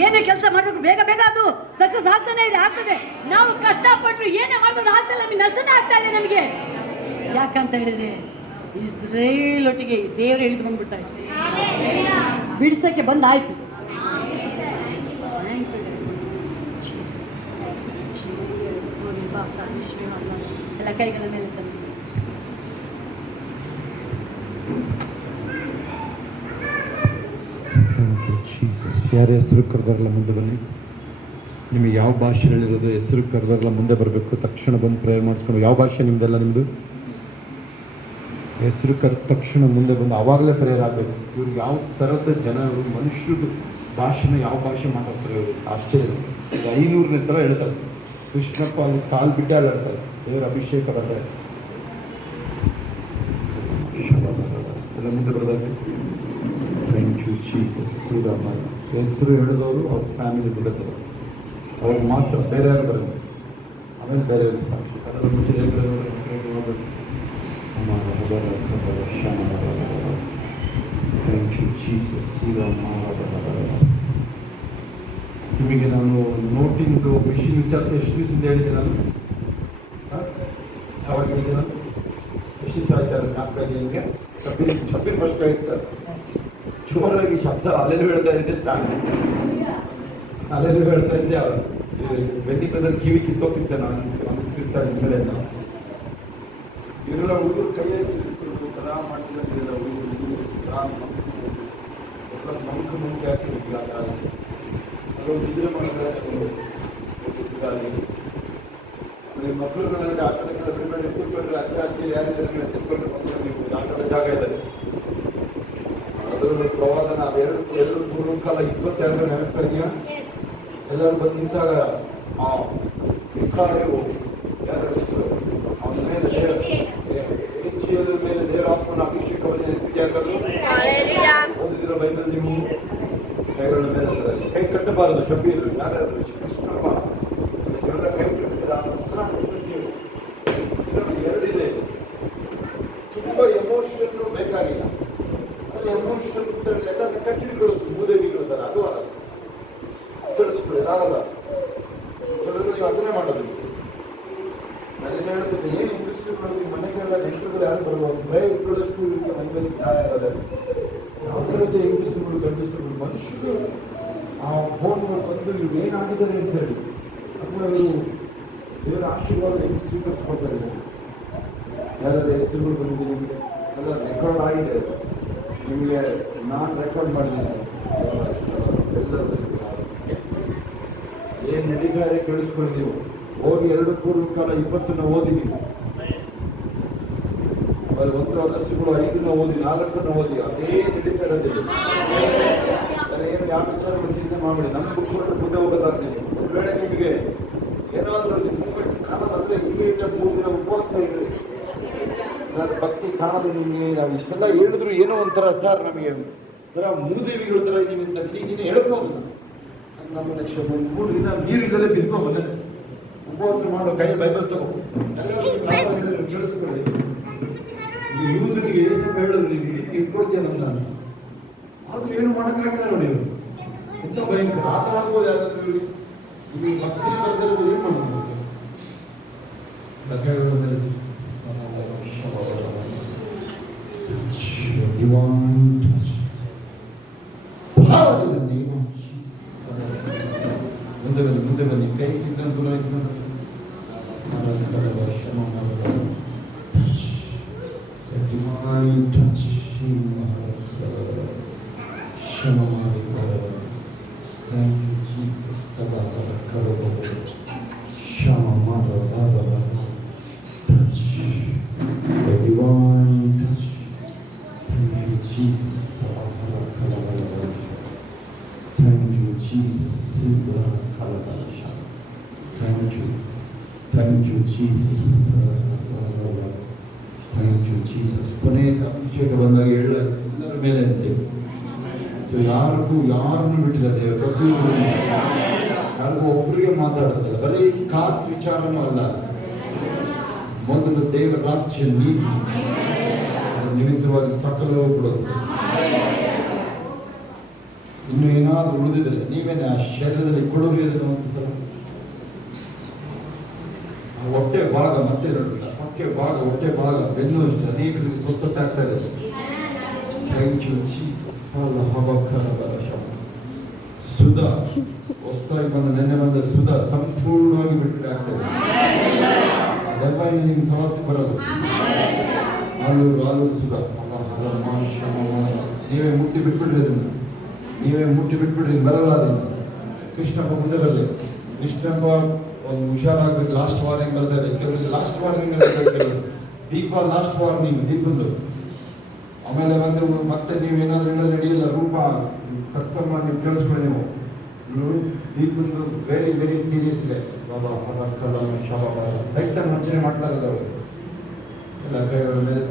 ಏನೇ ಕೆಲಸ ಮಾಡಬೇಕು ಬೇಗ ಬೇಗ ಅದು ಸಕ್ಸಸ್ ಆಗ್ತಾನೆ ಆಗ್ತದೆ. ನಾವು ಕಷ್ಟಪಟ್ಟರು ಏನೇ ಮಾಡೋದು ಆಗ್ತಿಲ್ಲ, ನಮಗೆ ನಷ್ಟನೇ ಆಗ್ತಾ ಇದೆ ನಮಗೆ. ಯಾಕಂತ ಹೇಳಿದ್ರೆ ಇಸ್ರೇಲ್ ಒಟ್ಟಿಗೆ ದೇವರು ಹೇಳಿದು ಬಂದ್ಬಿಟ್ಟಾರೆ, ಬಿಡಿಸಕ್ಕೆ ಬಂದಾಯ್ತು. ಎಲ್ಲ ಕೈಗಳ ಮೇಲೆ ತಂದು ಯಾರು ಹೆಸರು ಕರೆದಾರಲ್ಲ ಮುಂದೆ ಬನ್ನಿ. ನಿಮಗೆ ಯಾವ ಭಾಷೆ ಹೇಳಿರೋದು ಹೆಸರು ಕರೆದಾರಲ್ಲ ಮುಂದೆ ಬರಬೇಕು. ತಕ್ಷಣ ಬಂದು ಪ್ರೇಯರ್ ಮಾಡಿಸ್ಕೊಂಡು. ಯಾವ ಭಾಷೆ ನಿಮ್ದೆಲ್ಲ? ನಿಮ್ಮದು ಹೆಸರು ಕರೆದ ತಕ್ಷಣ ಮುಂದೆ ಬಂದು ಆವಾಗಲೇ ಪ್ರೇಯರ್ ಆಗಬೇಕು. ಇವ್ರಿಗೆ ಯಾವ ಥರದ ಜನ, ಇವರು ಮನುಷ್ಯರದ್ದು ಭಾಷೆನ ಯಾವ ಭಾಷೆ ಮಾತಾಡ್ತಾರೆ ಇವರು? ಆಶ್ಚರ್ಯ. 500ನೇ ಥರ ಹೇಳ್ತಾರೆ. ಕೃಷ್ಣಪ್ಪ ಅಲ್ಲಿ ಕಾಲು ಬಿಟ್ಟೆ ಅಲ್ಲಿ ಹೇಳ್ತಾರೆ, ದೇವರ ಅಭಿಷೇಕ ಬರ್ತಾರೆ. ಎಲ್ಲ ಮುಂದೆ ಬರೋದಾದ್ರೆ ಥ್ಯಾಂಕ್ ಯು ಜೀಸಸ್. ಹೆಸರು ಹೇಳಿದವರು ಅವ್ರ ಫ್ಯಾಮಿಲಿ ಬಿಡುತ್ತಾರೆ, ಅವ್ರಿಗೆ ಮಾತ್ರ, ಬೇರೆ ಯಾರು ಬರೋದು. ಆಮೇಲೆ ಬೇರೆಯವ್ರಿಗೆ ಸಾಕ್ಷಿ. ಅದರ ಮುಂಚೆ ಥ್ಯಾಂಕ್ ಯು ಜೀಸಸ್. ನಿಮಗೆ ನಾನು ನೋಟಿಂಗ್ ಮಿಷಿನ್ ವಿಚಾರ ಎಷ್ಟು ದಿವಸದಿಂದ ಹೇಳಿದ್ದೆ ನಾನು? ಯಾವಾಗ ಹೇಳಿದ್ದೆ ನಾನು? ಎಷ್ಟು ದಿವಸ ಆಯ್ತಾರೆ? 4-5 ದಿನಕ್ಕೆ ಶಬ್ಬೀರ್ ಫಸ್ಟ್ ಹೇಳ್ತಾರೆ. ಜೋರಾಗಿ ಶಬ್ದ ಅಲೆಲು ಹೇಳ್ತಾ ಇದ್ದೆ, ಸಾಕು ಅಲೆಲು ಹೇಳ್ತಾ ಇದ್ದೆ. ಅವರು ಬೆನ್ನಿ ಬೆದಲ್ಲಿ ಕಿವಿ ಕಿತ್ತೋಗ್ತಿದ್ದೆ ನಾನು, ಕಿರ್ತಾರೆ ಮೇಲೆ. ಇವರೆಲ್ಲ ಹುಡುಗರು ಕೈಯಲ್ಲಿ ತರ ಮಾಡ್ತಿದ್ದ ಹುಡುಗರು ಮಂಕ ಹಾಕಿರ್ತೀವಿ. ಅದೊಂದು ಇದ್ರೆ ಮಾಡಿದ್ರೆ ಮಕ್ಕಳುಗಳಲ್ಲಿ ಆ ಕಡೆ ಮೇಲೆ ಕೂತ್ಕೊಂಡ್ರೆ ಅಜ್ಜ ಯಾರಿದ್ದಾರೆ ತಿಳ್ಕೊಂಡ್ರೆ ಮಕ್ಕಳು ನೀವು ಆ ಕಡೆ ಜಾಗ ಇದೆ. ಅದರಲ್ಲಿ ಪ್ರವಾದನ 2-3 ಕಾಲ 22 ನೆನಪಿದೆಯಾ? ಎಲ್ಲರೂ ಬಂದು ನಿಂತಾಗ ಆ ವಿಕಾರವು ಯಾರ ಹೆಸರು ಅವನ ಮೇಲೆ ಹೆಚ್ಚಿಯದ ಮೇಲೆ ದೇವರಾತ್ಮನ ಅಭಿಷೇಕವನ್ನು ಓದಿದಿರೋ ಬೈಬಲ್ ನೀವು ಕೈಗಳ ಮೇಲೆ ಕೈ ಕಟ್ಟಬಾರದು. ಶಬ್ಬೀರು ಯಾರಾದ್ರು ಕೃಷ್ಣಪ್ಪ ಇವರೆಲ್ಲ ಕೈ ಕಟ್ಟಿದ್ದೀರಾ? 2 ತುಂಬ ಎಮೋಷನ್ ಬೇಕಾಗಿಲ್ಲ. ಅಲ್ಲಿ ಎಮೋಷನ್ ಎಲ್ಲ ಕಟ್ಟಿಗಳು ಮೂದೇವಿಗಳು ಥರ ಅದು ಆಗಲ್ಲ. ತಿಳಿಸ್ಬಿಡಿ, ಆಗಲ್ಲ. ಕೆಲವರು ನೀವು ಅದನ್ನೇ ಮಾಡೋದು. ನಾನು ಹೇಳ್ತಿದ್ದೆ, ಏನು ಇಂಡಸ್ಟ್ರಿಗಳು ಮನೆಗೆಲ್ಲ ಗಂಟುಗಳು ಯಾರು ಬರ್ಬೋದು? ಭಯ ಇಟ್ಕೊಳ್ಳೋಷ್ಟು ಮನೆಯಲ್ಲಿ ಆಗೋದು. ಯಾವ ಥರದ ಇಂಡಸ್ಟ್ರಿಗಳು ಗಂಡಸ್ಟ್ರಿಗಳು ಮನುಷ್ಯರು ಆ ಫೋನ್ಗಳು ಬಂದು ಇವ್ರು ಏನಾಗಿದ್ದಾರೆ ಅಂತ ಹೇಳಿ ಅಥವಾ ಇವರು ದೇವರ ಆಶೀರ್ವಾದ ಹೆಂಗೆ ಸ್ವೀಕರಿಸ್ಕೊಳ್ತಾರೆ. ಯಾರಾದ್ರೂ ಹೆಸರುಗಳು ಬಂದಿದೆ ನಿಮಗೆ? ಎಲ್ಲ ರೆಕಾರ್ಡ್ ಆಗಿದೆ. ನಿಮಗೆ ನಾನು ರೆಕಾರ್ಡ್ ಮಾಡಿದ್ದೇನೆ. ಏನು ನಡೀತಾರೆ ಕೇಳಿಸ್ಕೊಂಡು ನೀವು ಹೋಗಿ 2 ಪೂರ್ವ ಕಾಲ 20ನ ಓದಿ. ನೀವು 1 ಆಗಸ್ಟ್ಗಳು 5ನ ಓದಿ, 4ನ ಓದಿ. ಅದೇ ನಡೀತಾ ಇರೋದಿಲ್ಲ. ಏನು ಯಾವ ವಿಚಾರಗಳು ಚಿಂತೆ ಮಾಡಬೇಡಿ. ನಮ್ಮ ಬುಕ್ಕೊಂಡು ಮುಂದೆ ಹೋಗೋದಾದ್ರೆ ನೀವು ಒಂದು ವೇಳೆ ನಿಮಗೆ ಏನಾದರೂ ಮೂಮೆಂಟ್ ಕಾಣೋದಾದ್ರೆ ಇಮಿಡಿಯೇಟ್ 3 ದಿನ ಉಪವಾಸ ಇಡ್ರಿ. ಭಕ್ತಿ ಕಾಣೋದು ನಿಮಗೆ ನಾವು ಇಷ್ಟೆಲ್ಲ ಹೇಳಿದ್ರು ಏನೋ ಒಂಥರ ಸರ್ ನಮಗೆ ಥರ ಮೂದೇವಿಗಳ ಥರ ಇದೀವಿ ಅಂತ ನೀನು ಹೇಳ್ಬೋದು. ನಮ್ಮನ್ನ ಕ್ಷಮೆ 3 ದಿನ ನೀರಿಲ್ಲದೆ ಬಿದ್ಕೊ ಬಂದೆ. ಉಪವಾಸ ಮಾಡೋ ಕೈ ಬೈಬಲ್ ತಗೋ. ಕೇಳಿಸ್ಕೊಳ್ಳಿ, ಯೂದನಿಗೆ ಎಷ್ಟು ಹೇಳಿದ್ರು ನೀವು ಇಟ್ಕೊಡ್ತೇನೆ ನಾನು, ಆದ್ರೂ ಏನು ಮಾಡೋಕ್ಕಾಗಿಲ್ಲ ನೋಡಿ. ಇವರು ಎಂತ ಭಯಂಕರ ಆ ಥರ ಆಗ್ಬೋದು ಯಾರಾದ್ರೂ ಇಲ್ಲಿ ಭಕ್ತಿ ಬರ್ತಿರೋದು ಏನು ಮಾಡೋದು? Divine touch. Power in the name of Jesus. ಮುಂದೆ ಬನ್ನಿ ಕೈ ಸಿಗ್ತಾನೆ ದೂರ ಡಿವೈನ್ ಟಚ್ ಕ್ಷಮ ಮಾಡಿ ಥ್ಯಾಂಕ್ ಯು ಜೀಸಸ್. ಸದಾ ಕ್ಷಮ ಮಾಡೋ touch divine touch. Thank you, Jesus. Thank you, Jesus. Thank you. Thank you, Jesus. Thank you, Jesus. ಕೊನೆಯ ಅಭಿಷೇಕ ಬಂದಾಗ ಎಲ್ಲರ ಮೇಲೆ ಅಂತೇವೆ. ಸೊ ಯಾರನ್ನು ಬಿಟ್ಟಿಲ್ಲ ದೇವರು. ಪ್ರತಿಯೊಬ್ಬರು ಯಾರಿಗೂ ಒಬ್ಬರಿಗೆ ಮಾತಾಡ್ತಾರೆ. ಬರೀ ಕಾಸು ವಿಚಾರನೂ ಅಲ್ಲ, ಮೊದಲು ದೇವರ ರಾಜ್ಯ ನೀತಿ ನಿಮಿತ್ತವಾಗಿ ಸಕಲವೂ ಕೊಡೋದು. ಇನ್ನು ಏನಾದರೂ ಉಳಿದಿದ್ರೆ ನೀವೇನೆ ಆ ಶರೀರದಲ್ಲಿ ಕೊಡೋರಿ ಅದನ್ನು ಒಂದು ಸಲ ಹೊಟ್ಟೆ ಭಾಗ ಮತ್ತೆ ಹೊಟ್ಟೆ ಭಾಗ ಬೆನ್ನು ಅಷ್ಟೇ ಅನೇಕರಿಗೆ ಸ್ವಸ್ಥತೆ ಆಗ್ತಾ ಇದೆ. Thank you Jesus. ಸುಧಾ ಹೊಸದಾಗಿ ನೆನ್ನೆ ಬಂದ ಸುಧಾ ಸಂಪೂರ್ಣವಾಗಿ ಬಿಟ್ಟು ಆಗ್ತದೆ. ದೆವ್ವ ನಿಮಗೆ ಸಮಸ್ಯೆ ಬರೋದು. ಆಲೂರು ಸುಧಾ ನೀವೇ ಮುಟ್ಟಿ ಬಿಟ್ಬಿಡ್ರಿ ಅದನ್ನು, ಬರಲ್ಲ ಅದನ್ನು. ಕೃಷ್ಣಪ್ಪ ಮುಂದೆ ಬರಲಿ. ಕೃಷ್ಣಪ್ಪ ಒಂದು ಹುಷಾರಾಗ್ಬೇಕು. ಲಾಸ್ಟ್ ವಾರ್ನಿಂಗ್ ಬರ್ತಾ ಇದೆ ಕೆಲವರಿಗೆ. ಲಾಸ್ಟ್ ವಾರ್ನಿಂಗ್ ಕೆಲವರು ದೀಪ ಲಾಸ್ಟ್ ವಾರ್ನಿಂಗ್ ದೀಪಂದು. ಆಮೇಲೆ ಬಂದು ಮತ್ತೆ ನೀವೇನಾದ್ರೂ ನಡೆಯಲ್ಲ ರೂಪ ಸತ್ಸಂಗ ಮಾಡಿ ನೀವು ಕೇಳಿಸ್ಕೊಳ್ಳಿ. ನೀವು ದೀಪಂದು ವೆರಿ ವೆರಿ ಸೀರಿಯಸ್ ಇದೆ. ಬಾಬಾ ಸಹಿತ ಮುಂಚೆನೆ ಮಾಡ್ತಾರಲ್ಲ ಅವರು ಎಲ್ಲ ಕೈಗಳ ಮೇಲೆ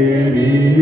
तेरी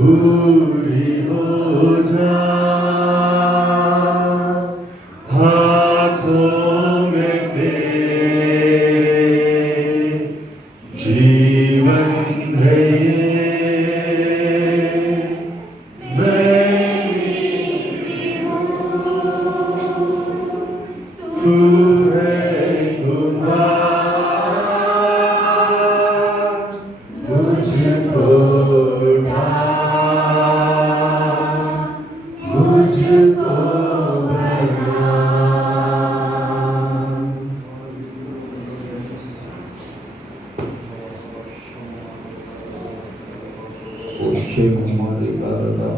पूरी हो जा हाथों में तेरे जीवन है तू है मुझको उठा मुझको बना Shemari Barada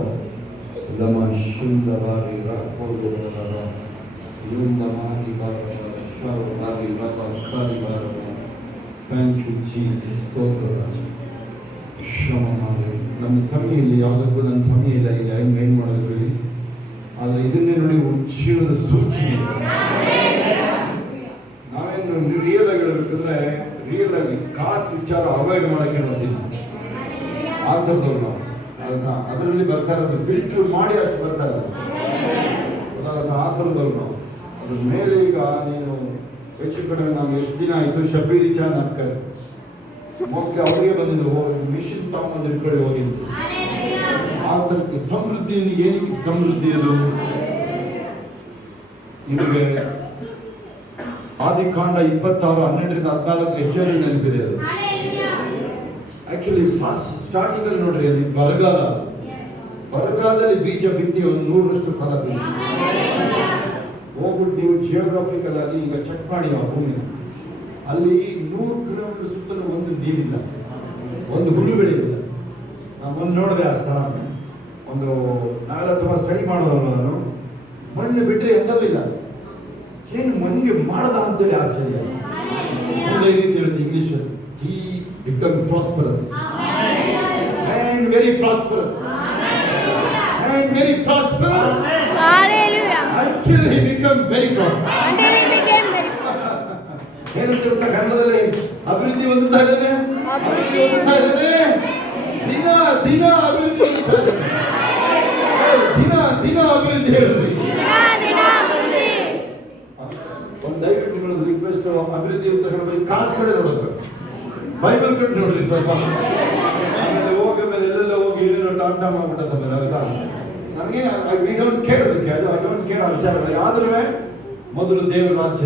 Lama Shindavali Rakodara Yundamari Barada Shavari Rabakari Barada. Thank you, Jesus. Shamamari. ನಮ್ಮ ಸಮಯದಲ್ಲಿ ಯಾವುದಕ್ಕೂ ನನ್ನ ಸಮಯ ಇಲ್ಲ, ಈಗ ಹೆಂಗೆ ಏನು ಮಾಡೋದು ಹೇಳಿ. ಆದರೆ ಇದನ್ನೇ ನೋಡಿ ಜೀವನದ ಸೂಚನೆ. ನಾವೇನು ರಿಯಲ್ ಆಗಿ ಹೇಳ್ಬೇಕಂದ್ರೆ ರಿಯಲ್ ಆಗಿ ಕಾಸು ವಿಚಾರ ಅವಾಯ್ಡ್ ಮಾಡೋಕ್ಕೆ ನೋಡ್ತೀನಿ. ಆ ಥರದವ್ರು ನಾವು ಅದರಲ್ಲಿ ಬರ್ತಾ ಇರೋದು ಫಿಲ್ಟರ್ ಮಾಡಿ ಅಷ್ಟು ಬರ್ತಾ ಇರೋದು ಆ ಥರದವ್ರು ನಾವು. ಅದ್ರ ಮೇಲೆ ಈಗ ನೀನು ಹೆಚ್ಚು ಕಡೆ ನಾವು ಎಷ್ಟು ದಿನ ಆಯಿತು ಶಬೀರಿ ಚಾನ್ ಹಾಕ್ತಾರೆ ಮೋಸ್ಟ್ಲಿ ಅವರಿಗೆ ಬಂದಿದ್ದು ಮಿಷಿನ್ ತಗೊಂಡು ಇಟ್ಕೊಳ್ಳಿ ಹೋಗಿದ್ದು. ಆ ಥರಕ್ಕೆ ಸಮೃದ್ಧಿ ಏನಕ್ಕೆ ಸಮೃದ್ಧಿ ಅದು ನಿಮಗೆ ಆದಿಕಾಂಡ 26:12-14 ಹೆಜ್ಜೆಗಳು ನೆನಪಿದೆ. ಅದು ಆಕ್ಚುಲಿ ಫಸ್ಟ್ ಸ್ಟಾರ್ಟಿಂಗ್ ಅಲ್ಲಿ ನೋಡ್ರಿ, ಅಲ್ಲಿ ಬರಗಾಲದಲ್ಲಿ ಬೀಜ ಬಿತ್ತಿ ಒಂದು 100ರಷ್ಟು ಫಲ ಬಿತ್ತು. ಹೋಗ್ಬಿಟ್ಟು ನೀವು ಜಿಯೋಗ್ರಾಫಿಕಲ್ ಆಗಿ ಈಗ ಚೆಕ್ ಮಾಡಿ ಆ ಭೂಮಿ, ಅಲ್ಲಿ 100 ಕಿಲೋಮೀಟರ್ ಸುತ್ತಲೂ ಒಂದು ನೀರಿಲ್ಲ, ಒಂದು ಹುಲ್ಲು ಬೆಳೆಯಿಲ್ಲ. ನಾನು ಒಂದು ನೋಡಿದೆ ಆ ಸ್ಥಳ. ನಾವೆಲ್ಲ ತುಂಬ ಸ್ಟಡಿ ಮಾಡೋದು. ನಾನು ಮಣ್ಣು ಬಿಟ್ಟರೆ ಎಂದಲ್ಲಿಲ್ಲ. ಏನು ಮಣ್ಣಿಗೆ ಮಾಡದ ಅಂತೇಳಿ ಆಶ್ಚರ್ಯ. ಮುಂದೆ ಈ ರೀತಿ ಹೇಳುತ್ತೆ English, he become prosperous and very prosperous and very prosperous. Hallelujah. Until he become very prosperous. Until he became very prosperous. ಏನಂತ ಕನ್ನಡದಲ್ಲಿ ಅಭಿವೃದ್ಧಿ ಹೊಂದುತ್ತಾ ಇದ್ದಾನೆ, ಅಭಿವೃದ್ಧಿ ಹೊಂದುತ್ತಾ ಇದ್ದಾನೆ, ದಿನ ದಿನ ಅಭಿವೃದ್ಧಿ ಹೊಂದುತ್ತಾ ಇದ್ದಾನೆ, ದಿನ ಅಭಿವೃದ್ಧಿ ಇರಲಿ. ಒಂದು ದಯವಿಟ್ಟು ನಿಮ್ಮಲ್ಲಿ ರಿಕ್ವೆಸ್ಟ್, ಅಭಿವೃದ್ಧಿ ಅಂತ ಹೇಳಿದ್ರೆ ಕಾಸು ಕಡೆ ನೋಡೋದು, ಬೈಬಲ್ ಕಡೆ ನೋಡ್ರಿ ಸ್ವಲ್ಪ. ಆಮೇಲೆ ಹೋಗಮೇಲೆ ಎಲ್ಲೆಲ್ಲ ಹೋಗಿ ಏನೇನೋ ಟಾಟಾ ಮಾಡ್ಬಿಟ್ಟಂದ್ರೆ ಆಗುತ್ತಾ. ನನಗೆ ವಿ ಡೋಂಟ್ ಕೇರ್ ಅದಕ್ಕೆ, ಅದು ಐ ಡೋಂಟ್ ಕೇರ್ ಆ ವಿಚಾರಗಳು. ಆದ್ರೂ ಮೊದಲು ದೇವರ ರಾಜ್ಯ.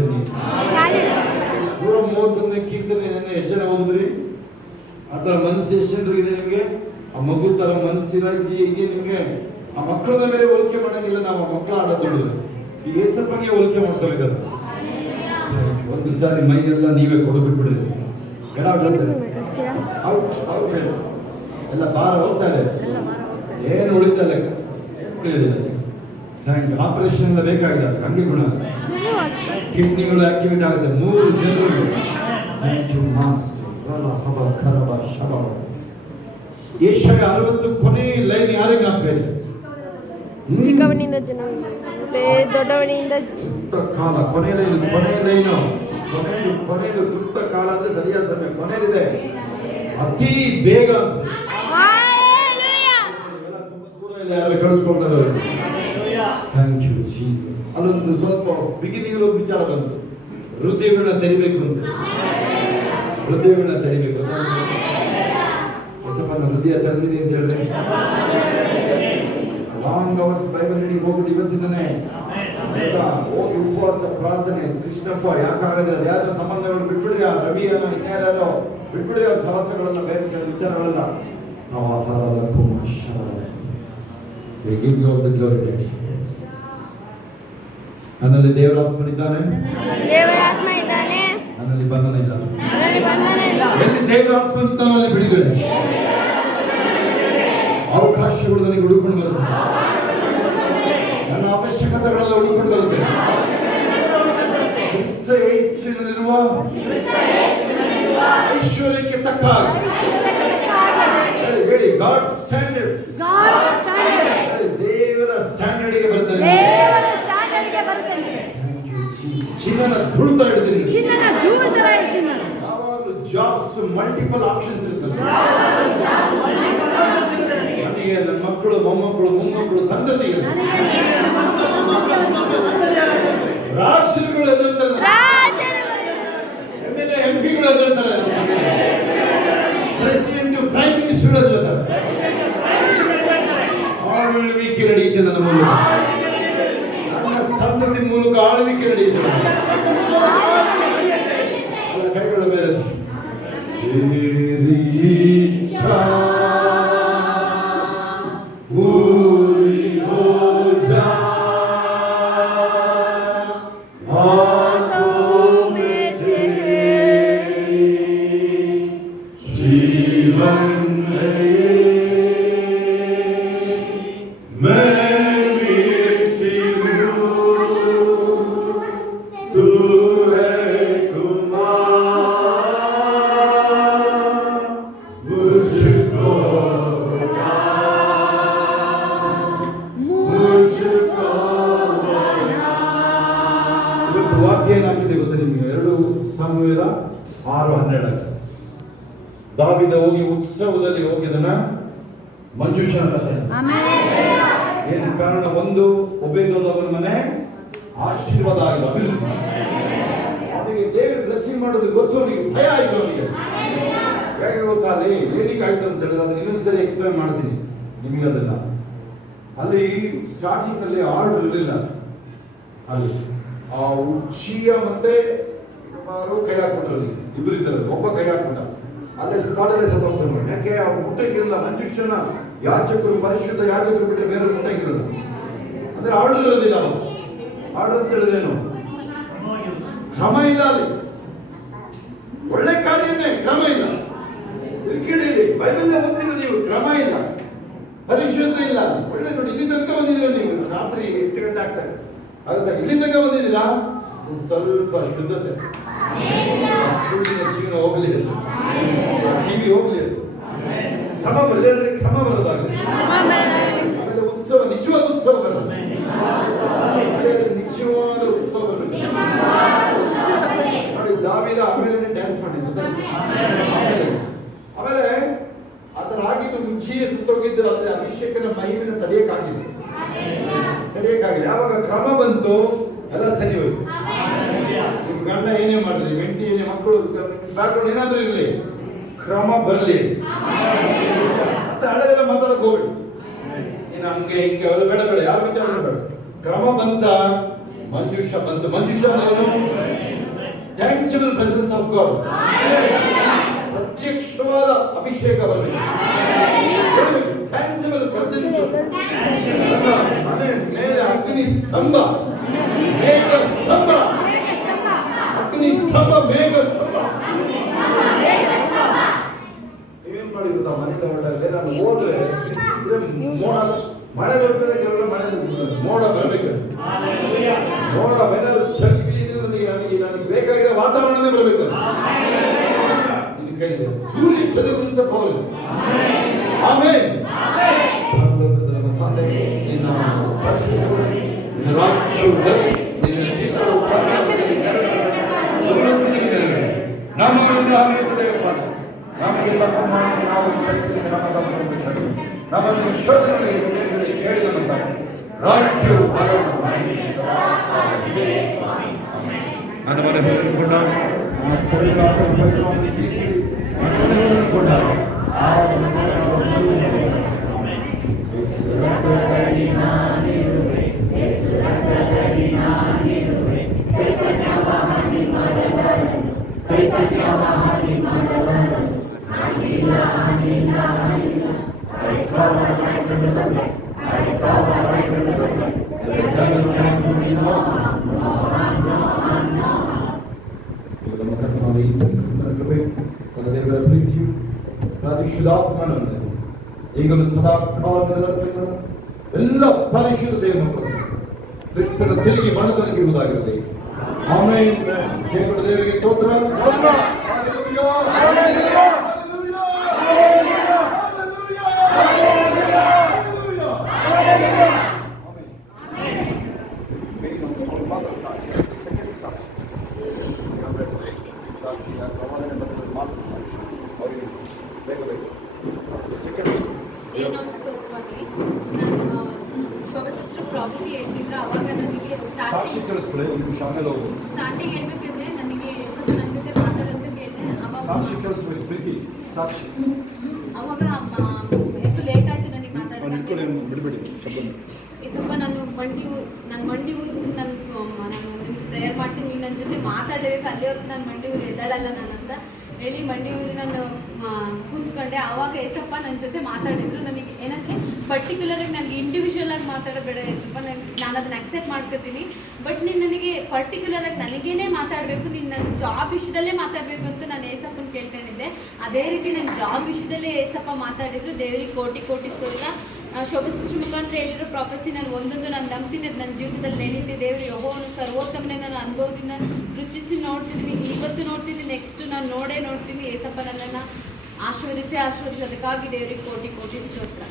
131ನೇ ಕೀರ್ತನೆ ನನ್ನ ಎಷ್ಟು ಜನ ಓದಿದ್ರಿ? ಆ ಥರ ಮನಸ್ಸು ಎಷ್ಟು ಇದೆ ನಿಮಗೆ? ಆ ಮಗು ಥರ ಮನಸ್ಸಿರ ಹೀಗೆ ನಿಮಗೆ ಆ ಮಕ್ಕಳ ಮೇಲೆ ಹೋಲಿಕೆ ಮಾಡೋಂಗಿಲ್ಲ. ನಾವು ಆ ಮಕ್ಕಳ ಆಡೋದು ನೋಡಿದ್ರೆ ಈ ಏಸಪ್ಪನಿಗೆ ಹೋಲಿಕೆ ಮಾಡ್ಕೋಬೇಕದು. ಒಂದು ಸಾರಿ ಮೈಯೆಲ್ಲ ನೀವೇ ಕೊಡಬಿಟ್ಬಿಡ್ರಿ, ಎಲ್ಲ ಭಾರ ಹೋಗ್ತಾ ಇದೆ, ಏನು ಉಳಿತಲ್ಲ, ಆಪರೇಷನ್ ಎಲ್ಲ ಬೇಕಾಗಿಲ್ಲ. ಹಂಗೆ ಗುಣ ಕಿಡ್ನಿಗಳು ಆಕ್ಟಿವೇಟ್ ಆಗುತ್ತೆ. 3 ಜನರು ಏಷ್ಯಾಗೆ 60 ಕೊನೆ ಲೈನ್ ಯಾರಿಗೆ ಹಾಕ್ಬೇಡಿ. ಚಿಕ್ಕವನಿಂದ ಜನ ದೊಡ್ಡವನಿಂದ ಕಾಲ ಕೊನೆ ಲೈನು ಕೊನೆಯದು ತುರ್ತ ಕಾಲ ಅಂದ್ರೆ ಸರಿಯಾದ ಸಮಯ ಕೊನೆಯದಿದೆ, ಅತಿ ಬೇಗ. ಯಾರು ಕಳಿಸ್ಕೊಳ್ತಾರೆ. Thank you Jesus. ಅಲ್ಲೊಂದು ಸ್ವಲ್ಪ ಬಿಗಿನಿಂಗ್ ಒಂದು ವಿಚಾರ ಬಂತು, ಹೃದಯಗಳನ್ನ ತೆರಿಬೇಕು ಅಂತ. ಹೃದಯಗಳನ್ನ ತೆರಿಬೇಕು. ಹೃದಯ ತೆರೆದಿದೆ ಅಂತ ಹೇಳಿದ್ರೆ ಲಾಂಗ್ ಅವರ್ಸ್ ಬೈಬಲ್ ರೀಡಿಂಗ್ ಹೋಗ್ಬಿಟ್ಟು ಇವತ್ತಿದ್ದಾನೆ ಹೋಗಿ ಉಪವಾಸ ಪ್ರಾರ್ಥನೆ. ಕೃಷ್ಣಪ್ಪ ಯಾಕಾಗದೆ ಅದು ಯಾವ್ದಾರ ಸಂಬಂಧಗಳು ಬಿಟ್ಬಿಡ್ರಿ, ಆ ರವಿಯನ್ನ ಇನ್ಯಾರೋ ಬಿಟ್ಬಿಡ್ರಿ, ಅವ್ರ ಸಹವಾಸಗಳನ್ನ ಬೇರೆ ವಿಚಾರಗಳನ್ನ. ನನ್ನಲ್ಲಿ ದೇವರಾತ್ಮನಿದ್ದಾನೆ, ದೇವರಾತ್ಮ ಇದ್ದಾನೆ, ನನ್ನಲ್ಲಿ ಬಂಧನ ಇಲ್ಲ. ಎಲ್ಲಿ ದೇವರಾತ್ಮನಿದ್ದಾನೆ ಅಲ್ಲಿ ಬಿಡುಗಡೆ, ಅವಕಾಶಗಳು ನನಗೆ ಹುಡುಕೊಂಡು ಬರುತ್ತೆ, ನನ್ನ ಅವಶ್ಯಕತೆಗಳೆಲ್ಲ ಹುಡುಕೊಂಡು ಬರುತ್ತೆ. ಕ್ರಿಸ್ತ ಯೇಸುವಿನಲ್ಲಿರುವ ಐಶ್ವರ್ಯಕ್ಕೆ ತಕ್ಕ ಹೇಳಿ ಗಾಡ್ ಸ್ಟ್ಯಾಂಡರ್ಡ್, ದೇವರ ಸ್ಟ್ಯಾಂಡರ್ಡ್ಗೆ ಬರ್ತೇನೆ. ಚಿನ್ನನ ಧೂಳು ತರ ಇಡ್ತೀನಿ. ಯಾವಾಗಲೂ ಜಾಬ್ಸ್ ಮಲ್ಟಿಪಲ್ ಆಪ್ಷನ್ಸ್ ಇರ್ತದೆ. ನನಗೆ ನನ್ನ ಮಕ್ಕಳು, ಮೊಮ್ಮಕ್ಕಳು, ಮೊಮ್ಮಕ್ಕಳು, ಸಂತತಿಗಳು, ರಾಷ್ಟ್ರಗಳು ಎದುರ್ತಾರೆ, MLA MP ಗಳು ಎದುರ್ತಾರೆ, ಪ್ರೆಸಿಡೆಂಟ್ ಪ್ರೈಮ್ ಮಿನಿಸ್ಟರ್ ಎದುರ್ತಾರೆ. ಆಳ್ವಿಕೆ ನಡೆಯುತ್ತೆ ನನ್ನ ಮೂಲಕ, ನನ್ನ ಸಂತತಿ ಮೂಲಕ ಆಳ್ವಿಕೆ ನಡೆಯುತ್ತೆ. ಕೈಗಳ ಮೇಲೆ ವಾಕ್ಯ ಏನಾಗಿದೆ ಗೊತ್ತಾ ನಿಮಗೆ? 2 ಸಾಮುವೇಲ 6:12. ದಾವೀದ ಹೋಗಿ ಉತ್ಸವದಲ್ಲಿ ಹೋಗಿದನ ಮಂಜೂಷನ ಕಥೆ. ಏನು ಕಾರಣ? ಒಂದು, ಒಬೇದೋದವನ ಮನೆ ಆಶೀರ್ವಾದ ಆಗಿದೆ, ಅಭಿವೃದ್ಧಿ. ಅವನಿಗೆ ದೇವರು ಬ್ಲೆಸ್ಸಿಂಗ್ ಮಾಡೋದು ಗೊತ್ತು, ಅವನಿಗೆ ಭಯ ಆಯ್ತು. ಅವನಿಗೆ ಹೇಗೆ ಗೊತ್ತಾ? ಅಲ್ಲಿ ಏನಕ್ಕೆ ಆಯ್ತು ಅಂತ ಹೇಳಿದ್ರೆ ಅದನ್ನ ಇನ್ನೊಂದ್ಸರಿ ಎಕ್ಸ್ಪ್ಲೈನ್ ಮಾಡ್ತೀನಿ ನಿಮಗೆ. ಅದನ್ನ ಅಲ್ಲಿ ಸ್ಟಾರ್ಟಿಂಗ್ ನಲ್ಲಿ ಆರ್ಡರ್ ಇರಲಿಲ್ಲ. ಅಲ್ಲಿ ಆ ಉಚ್ಚಿಯ ಮತ್ತೆ ಕೈ ಹಾಕ್ಬಿಟ್ರಲ್ಲಿ, ಇಬ್ಬರು ಇದ್ದಾರೆ, ಒಬ್ಬ ಕೈ ಹಾಕ್ಬಿಟ್ಟ, ಅಲ್ಲೇ ಸ್ಪಾಟಲ್ಲೇ ಸತ್ತೋಗ್ತಾರೆ. ಯಾಕೆ? ಅವ್ರು ಮುಟ್ಟಂಗಿರಲ್ಲ. ಮಂಜುಷನ ಯಾಚಕರು, ಪರಿಶುದ್ಧ ಯಾಚಕರು ಬಿಟ್ಟರೆ ಬೇರೆ ಮುಟ್ಟಂಗಿರಲ್ಲ. ಅಂದ್ರೆ ಆರ್ಡರ್ ಇರೋದಿಲ್ಲ. ಅವರು ಆರ್ಡರ್ ಅಂತ ಹೇಳಿದ್ರೇನು? ಕ್ರಮ ಇಲ್ಲ. ಅಲ್ಲಿ ಒಳ್ಳೆ ಕಾರ್ಯನೇ, ಕ್ರಮ ಇಲ್ಲ. ಬೈಬಲ್ ಓದ್ತೀರ ನೀವು, ಕ್ರಮ ಇಲ್ಲ, ಪರಿಶುದ್ಧ ಇಲ್ಲ. ಒಳ್ಳೆ ನೋಡಿ, ಇಲ್ಲಿ ತನಕ ಬಂದಿದ್ದೀರ ನೀವು, ರಾತ್ರಿ 8 ಗಂಟೆ ಆಗ್ತಾರೆ ಆಗುತ್ತೆ, ಇಲ್ಲಿ ತನಕ ಬಂದಿದ್ದೀರಾ? ಸ್ವಲ್ಪ ಶುದ್ಧತೆ, ಸುಳ್ಳಿನ ಜೀವನ ಹೋಗ್ಲಿ, ಟಿವಿ ಹೋಗ್ಲಿ, ಕ್ರಮ ಬರಲಿ, ಕ್ರಮ ಬರೋದಾಗಲಿ. ಆಮೇಲೆ ಉತ್ಸವ, ನಿಜವಾದ ಉತ್ಸವ ಬರೋದು, ನಿಜವಾದ ಉತ್ಸವ ಬರೋದು. ನೋಡಿ, ದಾವೀದ ಆಮೇಲೆ ಡ್ಯಾನ್ಸ್ ಮಾಡಿದ್ರು. ಆಮೇಲೆ ಅದರ ಆಗಿದ್ದು ಮುಂಚೆಯೇ ಸುತ್ತೋಗಿದ್ದರು. ಅಲ್ಲೇ ಅಭಿಷೇಕನ ಮಹಿಮೆನ ತಡೆಯಕ್ಕಾಗಿಲ್ಲ. ಯಾವಾಗ ಕ್ರಮ ಬಂತು ಎಲ್ಲ ಸರಿ ಹೋಯ್ತು. ನಿಮ್ ಗಂಡ ಏನೇ ಮಾಡಲಿ, ಹೆಂಡತಿ ಏನೇ, ಮಕ್ಕಳು ಬ್ಯಾಕ್ಗ್ರೌಂಡ್ ಏನಾದ್ರೂ ಇರಲಿ, ಕ್ರಮ ಬರಲಿ ಅಂತ ಹಳೆದೆಲ್ಲ ಮಾತಾಡಕ್ ಹೋಗ್ಬೇಡಿ. ನೀನು ಹಂಗೆ ಹಿಂಗೆ ಅವೆಲ್ಲ ಬೇಡ ಬೇಡ, ಯಾರು ವಿಚಾರ ಬೇಡ. ಕ್ರಮ ಬಂತ, ಮಂಜುಷ ಬಂತು. Manjusha tangible presence of god, ಪ್ರತ್ಯಕ್ಷವಾದ ಅಭಿಷೇಕ ಬರಬೇಕು. ಟ್ಯಾಂಜಿಬಲ್ ಪ್ರೆಸೆನ್ಸ್, ಮೇಲೆ ಅಗ್ನಿ ಸ್ತಂಭ, ಮೇಘ ಸ್ತಂಭ, ಅಗ್ನಿ ಸ್ತಂಭ, ಮೇಘ ಸ್ತಂಭ. ನೀವೇನ್ ಮಾಡಿ ಗೊತ್ತಾ? ಮನೆಯಿಂದ ಹೊರಟಾಗ ನಾನು ಹೋದ್ರೆ ಮೋಡ, ಮಳೆ ಬರ್ತಾರೆ, ಕೆಲವರು ಮಳೆ ಮೋಡ ಬರಬೇಕು. ಮೋಡ ಮೇಲೆ ಶಕ್ತಿ ನನಗೆ ಬೇಕಾಗಿರೋ ವಾತಾವರಣನೇ ಬರಬೇಕು. ನಿನ್ನ ಕೈಲಿ ಸೂರ್ಯ ಚಂದ್ರ ಹೋಗಲಿ. ಆಮೇಲೆ ನಿನ್ನ ರಾಜ್ಯದಲ್ಲಿ ನಿನ್ನ ಜೀವನವು ನಮಗೆ ತಪ್ಪು ಮಾಡಿ ನಾವು ಕ್ಷಮಿಸಿದ ನಮ್ಮ ತಪ್ಪನ್ನು ಕ್ಷಮಿಸಿ, ನಮ್ಮನ್ನು ಶೋಧನೆಗೆ ಸೇರಿಸಿ ಕೇಳಿದಂತ ರಾಜ್ಯವು ನನ್ನ ಮನೆ ಕೊಂಡಾಡಿ ಪ್ರೀತಿಯು ಪರಿಶುದ್ಧಾತ್ಮನನ್ನು ಈಗಲೂ ಸದಾ ಕಾಲ ಎಲ್ಲ ಪರಿಶುದ್ಧತೆಯ ಮಕ್ಕಳು ಕ್ರಿಸ್ತನ ತಿರುಗಿ ಮನದಲ್ಲಿರುವುದಾಗಿರಲಿ. ಆಮೇಲೆ ದೇವರಿಗೆ ಸ್ತೋತ್ರ. ಬೇಕು ಮುಖ್ಯವಾಗಿ ನಾನು ಸಿಸ್ಟರ್ ಪ್ರಾಪರ್ಟಿ ಹೇಳ್ತಿದ್ರು ಅವಾಗ ನನಗೆ ಸಾಕ್ಷಿ ಕೇಳಿಸ್ಕೊಳ್ಳಿ ಒಂದು ನಿಮಿಷ ಆಮೇಲೆ ಹೋಗ್ಬೋದು. ಸ್ಟಾರ್ಟಿಂಗ್ ಹೇಳ್ಬೇಕಿದ್ರೆ ನನಗೆ ಸ್ವಲ್ಪ ನನ್ನ ಜೊತೆ ಮಾತಾಡೋದು ಕೇಳಿದೆ ಅವಾಗ ಸಾಕ್ಷಿ ಕೇಳಿಸ್ಬೇಕು ಪ್ರೀತಿ ಸಾಕ್ಷಿ ಅವಾಗ ಎಷ್ಟು ಲೇಟ್ ಆಯಿತು ನನಗೆ ಮಾತಾಡೋದು ಬಿಡಬೇಡಿ ಸ್ವಲ್ಪ ನಾನು ಮಂಡಿ ಊರು ನಾನು ಪ್ರೇಯರ್ ಮಾಡ್ತೀನಿ ನೀನು ನನ್ನ ಜೊತೆ ಮಾತಾಡಬೇಕು ಅಲ್ಲಿವರೆಗೂ ನಾನು ಮಂಡಿ ಊರು ಎದ್ದಳಲ್ಲ ನಾನು ಅಂತ ಹೇಳಿ ಮಂಡಿ ಊರು ನಾನು ಕೂತ್ಕೊಂಡೆ. ಆವಾಗ ಏಸಪ್ಪ ನನ್ನ ಜೊತೆ ಮಾತಾಡಿದ್ರು. ನನಗೆ ಏನಕ್ಕೆ ಪರ್ಟಿಕ್ಯುಲರಾಗಿ ನನಗೆ ಇಂಡಿವಿಜುವಲ್ ಆಗಿ ಮಾತಾಡಬೇಡ ಏಸಪ್ಪ, ನಾನು ಅದನ್ನ ಅಕ್ಸೆಪ್ಟ್ ಮಾಡ್ಕೊತೀನಿ, ಬಟ್ ನೀನು ನನಗೆ ಪರ್ಟಿಕ್ಯುಲರಾಗಿ ನನಗೇನೆ ಮಾತಾಡಬೇಕು, ನೀನು ನನ್ನ ಜಾಬ್ ವಿಷಯದಲ್ಲೇ ಮಾತಾಡಬೇಕು ಅಂತ ನಾನು ಏಸಪ್ಪನ ಕೇಳ್ಕೊಂಡಿದ್ದೆ. ಅದೇ ರೀತಿ ನನ್ನ ಜಾಬ್ ವಿಷಯದಲ್ಲೇ ಏಸಪ್ಪ ಮಾತಾಡಿದ್ರು. ದೇವರಿಗೆ ಕೋಟಿ ಕೋಟಿ ಸ್ತೋತ್ರ. ಶೋಭಸಿಸ್ಟರ್ ಮುಖಾಂತರ ಹೇಳಿರೋ ಪ್ರಾಪರ್ಸಿ ನಾನು ಒಂದೊಂದು ನಾನು ನಂಬ್ತೀನಿ, ಅದು ನನ್ನ ಜೀವನದಲ್ಲಿ ನೆನೀತಿ. ದೇವರು ಯೆಹೋವನು ಸರ್ವೋತ್ತಮನೇ ನಾನು ಅನುಭವದಿಂದ ರುಚಿಸಿ ನೋಡ್ತಿದ್ದೀನಿ, ಇವತ್ತು ನೋಡ್ತಿದ್ದೀನಿ, ನೆಕ್ಸ್ಟ್ ನಾನು ನೋಡ್ತೀನಿ. ಏಸಪ್ಪ ನನ್ನನ್ನು ಆಶೀರ್ವದಿಸಿ ಅದಕ್ಕಾಗಿ ದೇವರಿಗೆ ಕೋಟಿ ಕೋಟಿ ಸ್ತೋತ್ರ.